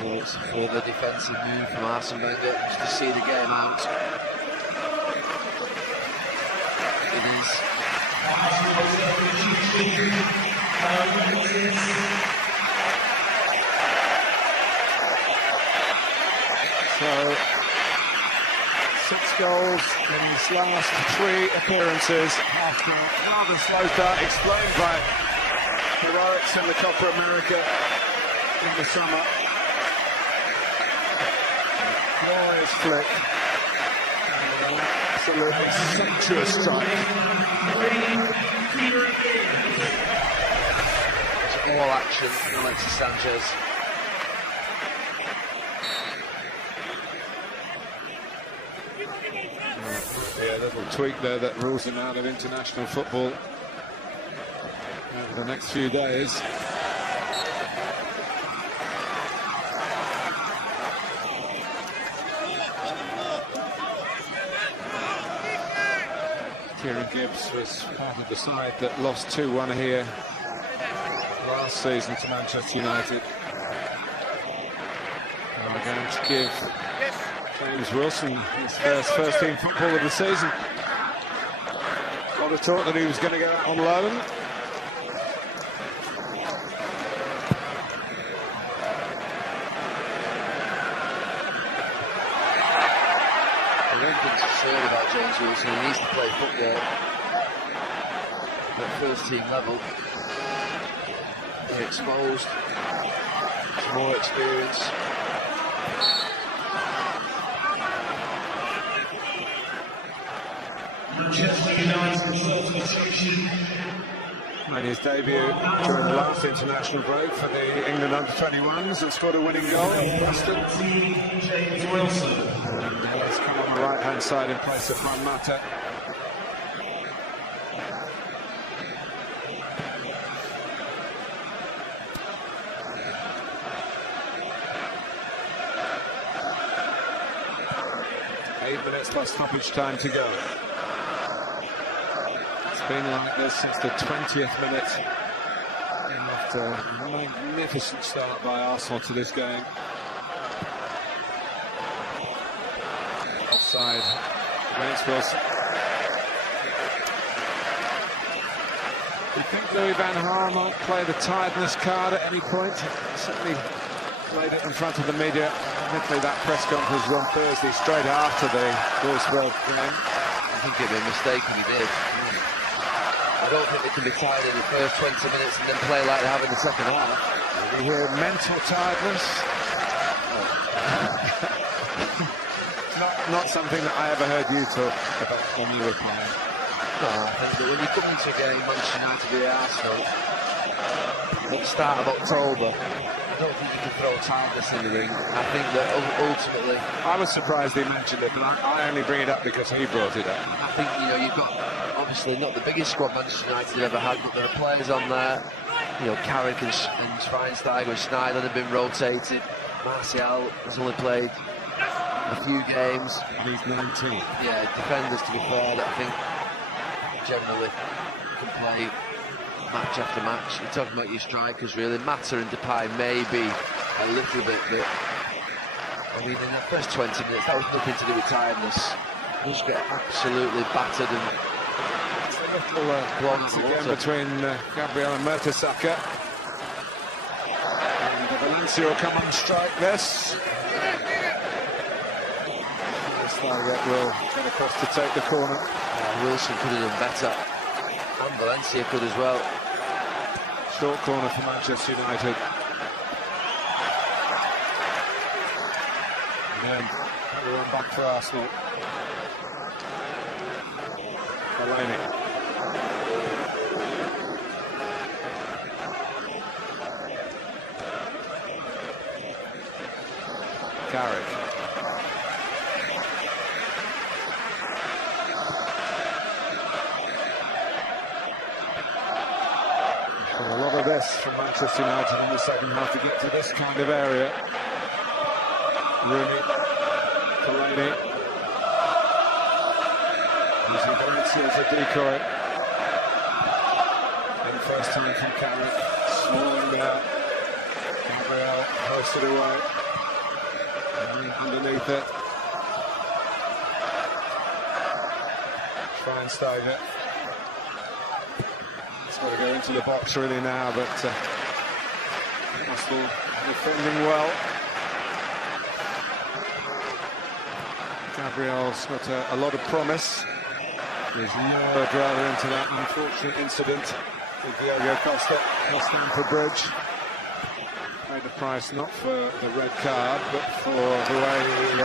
It's a further defensive move from Arsene Wenger just to see the game out. It is. So 6 goals in his last 3 appearances after a rather slow start, explained by heroics in the Copa America in the summer. Glorious flick. Absolutely sumptuous strike. All action from Alexis Sanchez. Yeah, a little tweak there that rules him out of international football over the next few days. Kieran Gibbs was part of the side that lost 2-1 here last season to Manchester United. And we're going to give James Wilson his first team football of the season. I'd have thought that he was going to go out on loan. I don't think it's concerned about James Wilson. He needs to play football at first team level. They're exposed. There's more experience. Manchester United substitution. Made his debut during the last international break for the England under-21s and scored a winning goal. Preston. James Wilson. And he's come on the right-hand side in place of Juan Mata. Plus stoppage time to go. It's been like this since the 20th minute. After a magnificent start by Arsenal to this game. offside against Wilson. Do you think Louis van Gaal might play the tiredness card at any point? He certainly played it in front of the media. Admittedly, that press conference was on Thursday, straight after the Wolfsburg game. I think it'd be a mistake if he did. I don't think they can be tired in the first 20 minutes and then play like they have in the second half. You hear mental tiredness. Not something that I ever heard you talk about when you were playing. No, I think that when you come into a game, Manchester United v Arsenal, at the start of October, I don't think you can throw tiredness in the ring. I think that ultimately, I was surprised he mentioned it, but I only bring it up because he brought it up. I think, you know, you've got obviously not the biggest squad Manchester United have ever had, but there are players on there. You know, Carrick and Schweinsteiger and Schneider have been rotated. Martial has only played a few games. He's 19. Yeah, defenders, to be fair, that I think generally can play match after match. You're talking about your strikers, really. Mata and Depay maybe a little bit, but I mean, in the first 20 minutes, that was nothing to do with tiredness. You just get absolutely battered and blown Again between Gabriel and Mertesacker. And Valencia will come on strike this. Target will get across to take the corner. Wilson could have done better, and Valencia could as well. Short corner for Manchester United. And then we run back for Arsenal. Delaney. Carrick. A lot of this from Manchester United in the second half to get to this kind of area. Rooney, Delaney, using Valencia as a decoy. And first time from Carrick, smalling there. Gabriel hoisted away. And underneath it. Schweinsteiger. Got to go into the box really now, but Arsenal defending well. Gabriel's got a lot of promise. He's lured rather into that unfortunate incident with Diogo Costa at Stamford Bridge. Paid the price not for the red card, but for the way he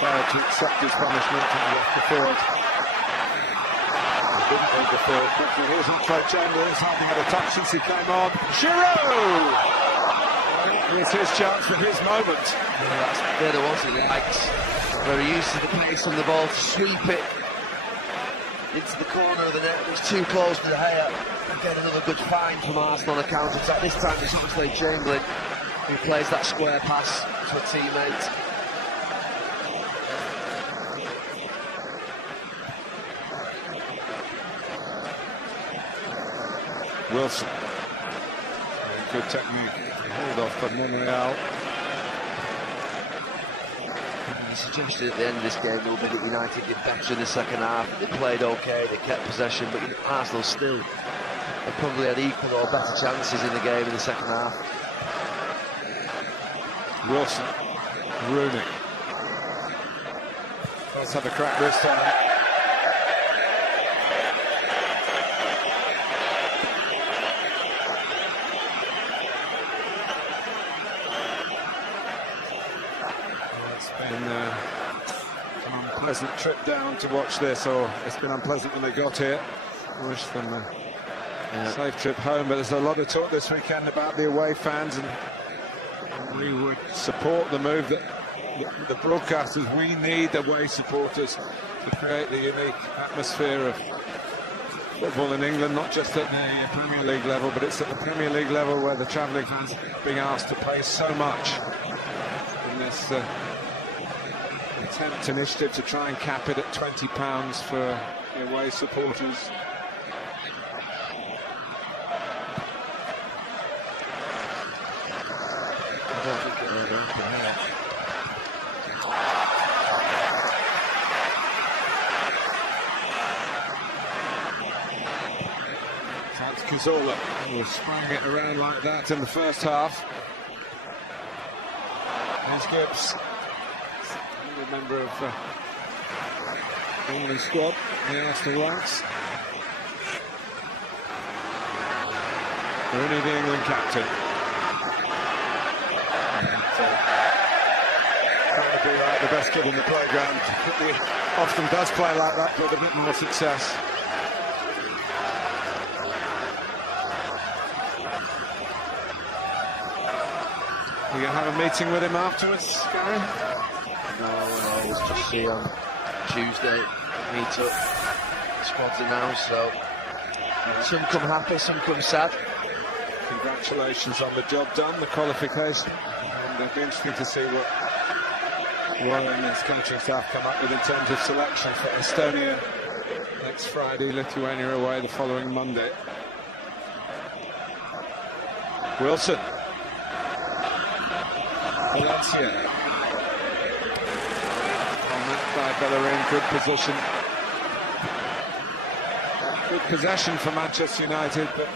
failed to accept his punishment and left the field. Didn't think before, but here's Oxlade Chambers, hasn't had a touch since he came on. Giroud! It's his chance for his moment. Yeah, they're the ones he likes. Very used to the pace on the ball to sweep it into the corner of the net. It's too close to the hair. Again, another good find from Arsenal on the counter-attack. This time it's Oxlade Chamberlain who plays that square pass to a teammate. Wilson. Good technique. Hold off for Monreal. He suggested at the end of this game that United did better in the second half. They played okay, they kept possession, but Arsenal still they probably had equal or better chances in the game in the second half. Wilson. Rooney. Let's have a crack this time. An unpleasant trip down to watch this, or it's been unpleasant when they got here. I wish them a safe trip home, but there's a lot of talk this weekend about the away fans, and we would support the move that the broadcasters, we need away supporters to create the unique atmosphere of football in England, not just at the Premier League level, but it's at the Premier League level where the travelling fans are being asked to pay so much in this attempt initiative to try and cap it at £20 for the away supporters. Cazorla, who sprang it around like that in the first half. There's Gibbs, a member of the England squad, the Arsenal Rats. Rooney, the England captain. Trying to be like the best kid in the playground. He often does play like that with a bit more success. Are you going to have a meeting with him afterwards, Gary? No, we'll just see on Tuesday. Meet up. Squad's announced, so some come happy, some come sad. Congratulations on the job done, the qualification. And it'll be interesting to see what Royal and his coaching staff come up with in terms of selection for Estonia next Friday, Lithuania away the following Monday. Wilson. Valencia. On that by Bellerin, good position. Good possession for Manchester United, but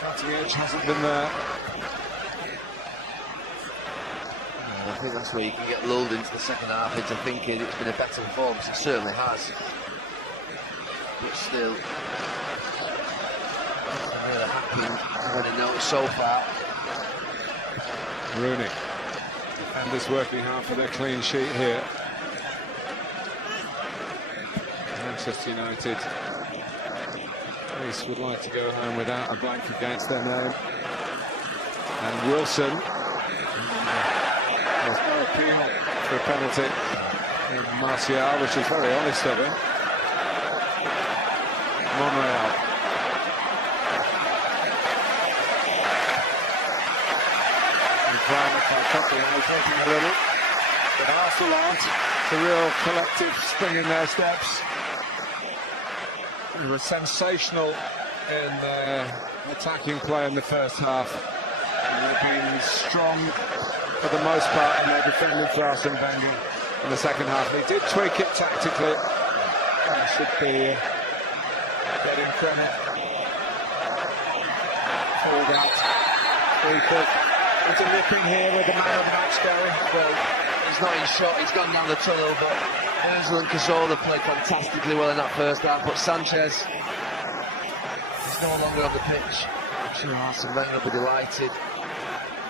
cutting edge hasn't been there. I think that's where you can get lulled into the second half into thinking it's been a better performance. It certainly has. But still, I'm really happy with the note so far. Rooney. Defenders working hard for their clean sheet here. Manchester United at least would like to go home without a blank against their name. And Wilson. There's no appeal for a penalty in Martial, which is very honest of him. Monreal. A little, but Arsenal, it's a real collective spring in their steps. They were sensational in their attacking play in the first half. They've been strong for the most part in their defending for Arsene Wenger in the second half. They did tweak it tactically. That should be getting credit for that. It's a nipping here with the man of the match going. Well, he's not in shot, he's gone down the tunnel, but Ozil and Cazorla played fantastically well in that first half, but Sanchez is no longer on the pitch. I'm sure Arsene Wenger will be delighted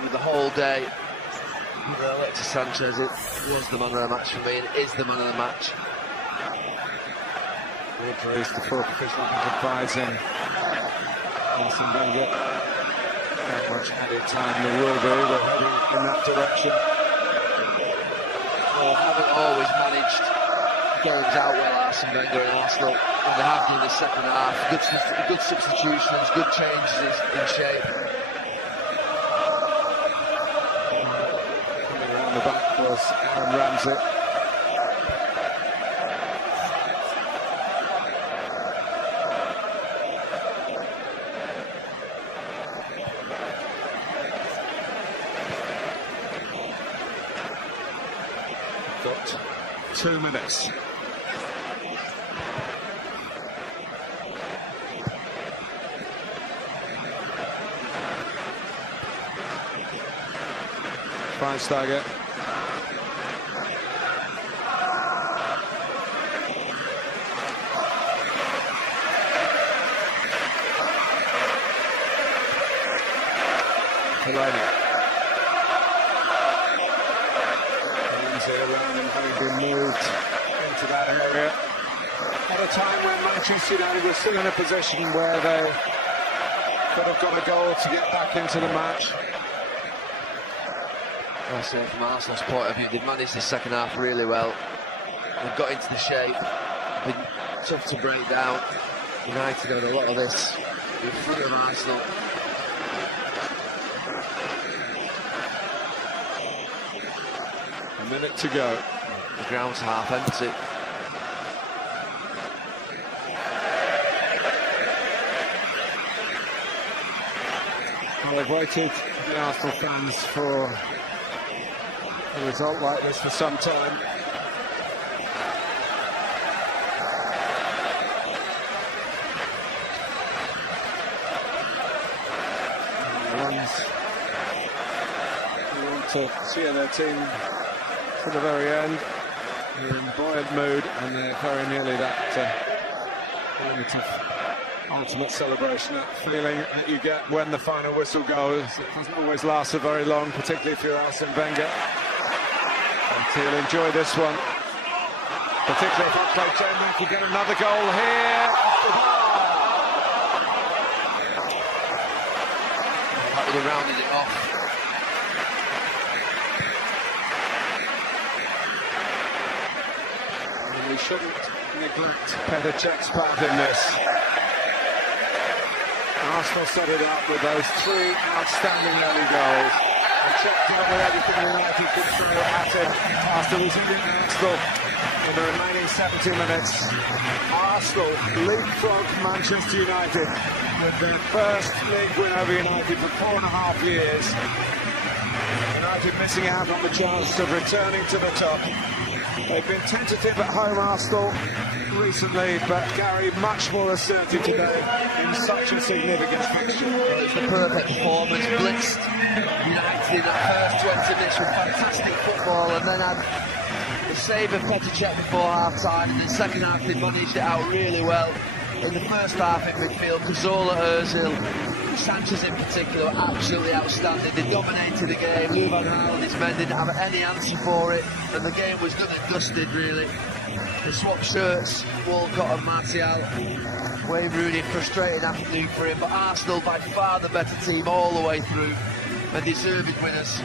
with the whole day. With Alexis Sanchez, it was the man of the match for me, and it is the man of the match. We're pleased the fourth official advising Arsene Wenger. How much added time there will be, we're heading in that direction. Well, haven't always managed games out well, Arsene Wenger and Arsenal, and they have done in the second half. Good substitutions, good changes in shape. Coming around the back was Aaron Ramsey. Got 2 minutes. Schweinsteiger. Delaney. Around and having been moved into that area at a time when Manchester United was still in a position where they could have got a goal to get back into the match. I say from Arsenal's point of view, they've managed the second half really well. They've got into the shape, been tough to break down. United had a lot of this in front of Arsenal. A minute to go. The ground's half empty. Well, they've waited, the Arsenal fans, for a result like this for some time. to cheer their team to the very end. They're in buoyant mood, and they're very nearly that ultimate celebration, that feeling that you get when the final whistle goes. It doesn't always last for very long, particularly if you're Arsene Wenger. And he'll enjoy this one, particularly if Oxlade Chamberlain can get another goal here. He rounded it off. And we shouldn't neglect Petr Cech's part in this. Arsenal set it up with those three outstanding early goals. And Cech dealt with everything United could throw at him after losing Arsenal in the remaining 70 minutes. Arsenal leapfrogged Manchester United with their first league win over United for 4.5 years. United missing out on the chance of returning to the top. They've been tentative at home, Arsenal, recently, but Gary, much more assertive today in such a significant fixture. It's the perfect performance, blitzed United in that first 20 minutes with fantastic football, and then had the save of Petr Cech before half-time. In the second half, they managed it out really well. In the first half in midfield, Cazorla, Ozil, Sanchez in particular, absolutely outstanding. They dominated the game. Lou Van Gaal and his men didn't have any answer for it, and the game was done and dusted, really. They swapped shirts, Walcott and Martial. Wayne Rooney, frustrating afternoon for him, but Arsenal by far the better team all the way through, and deserved winners.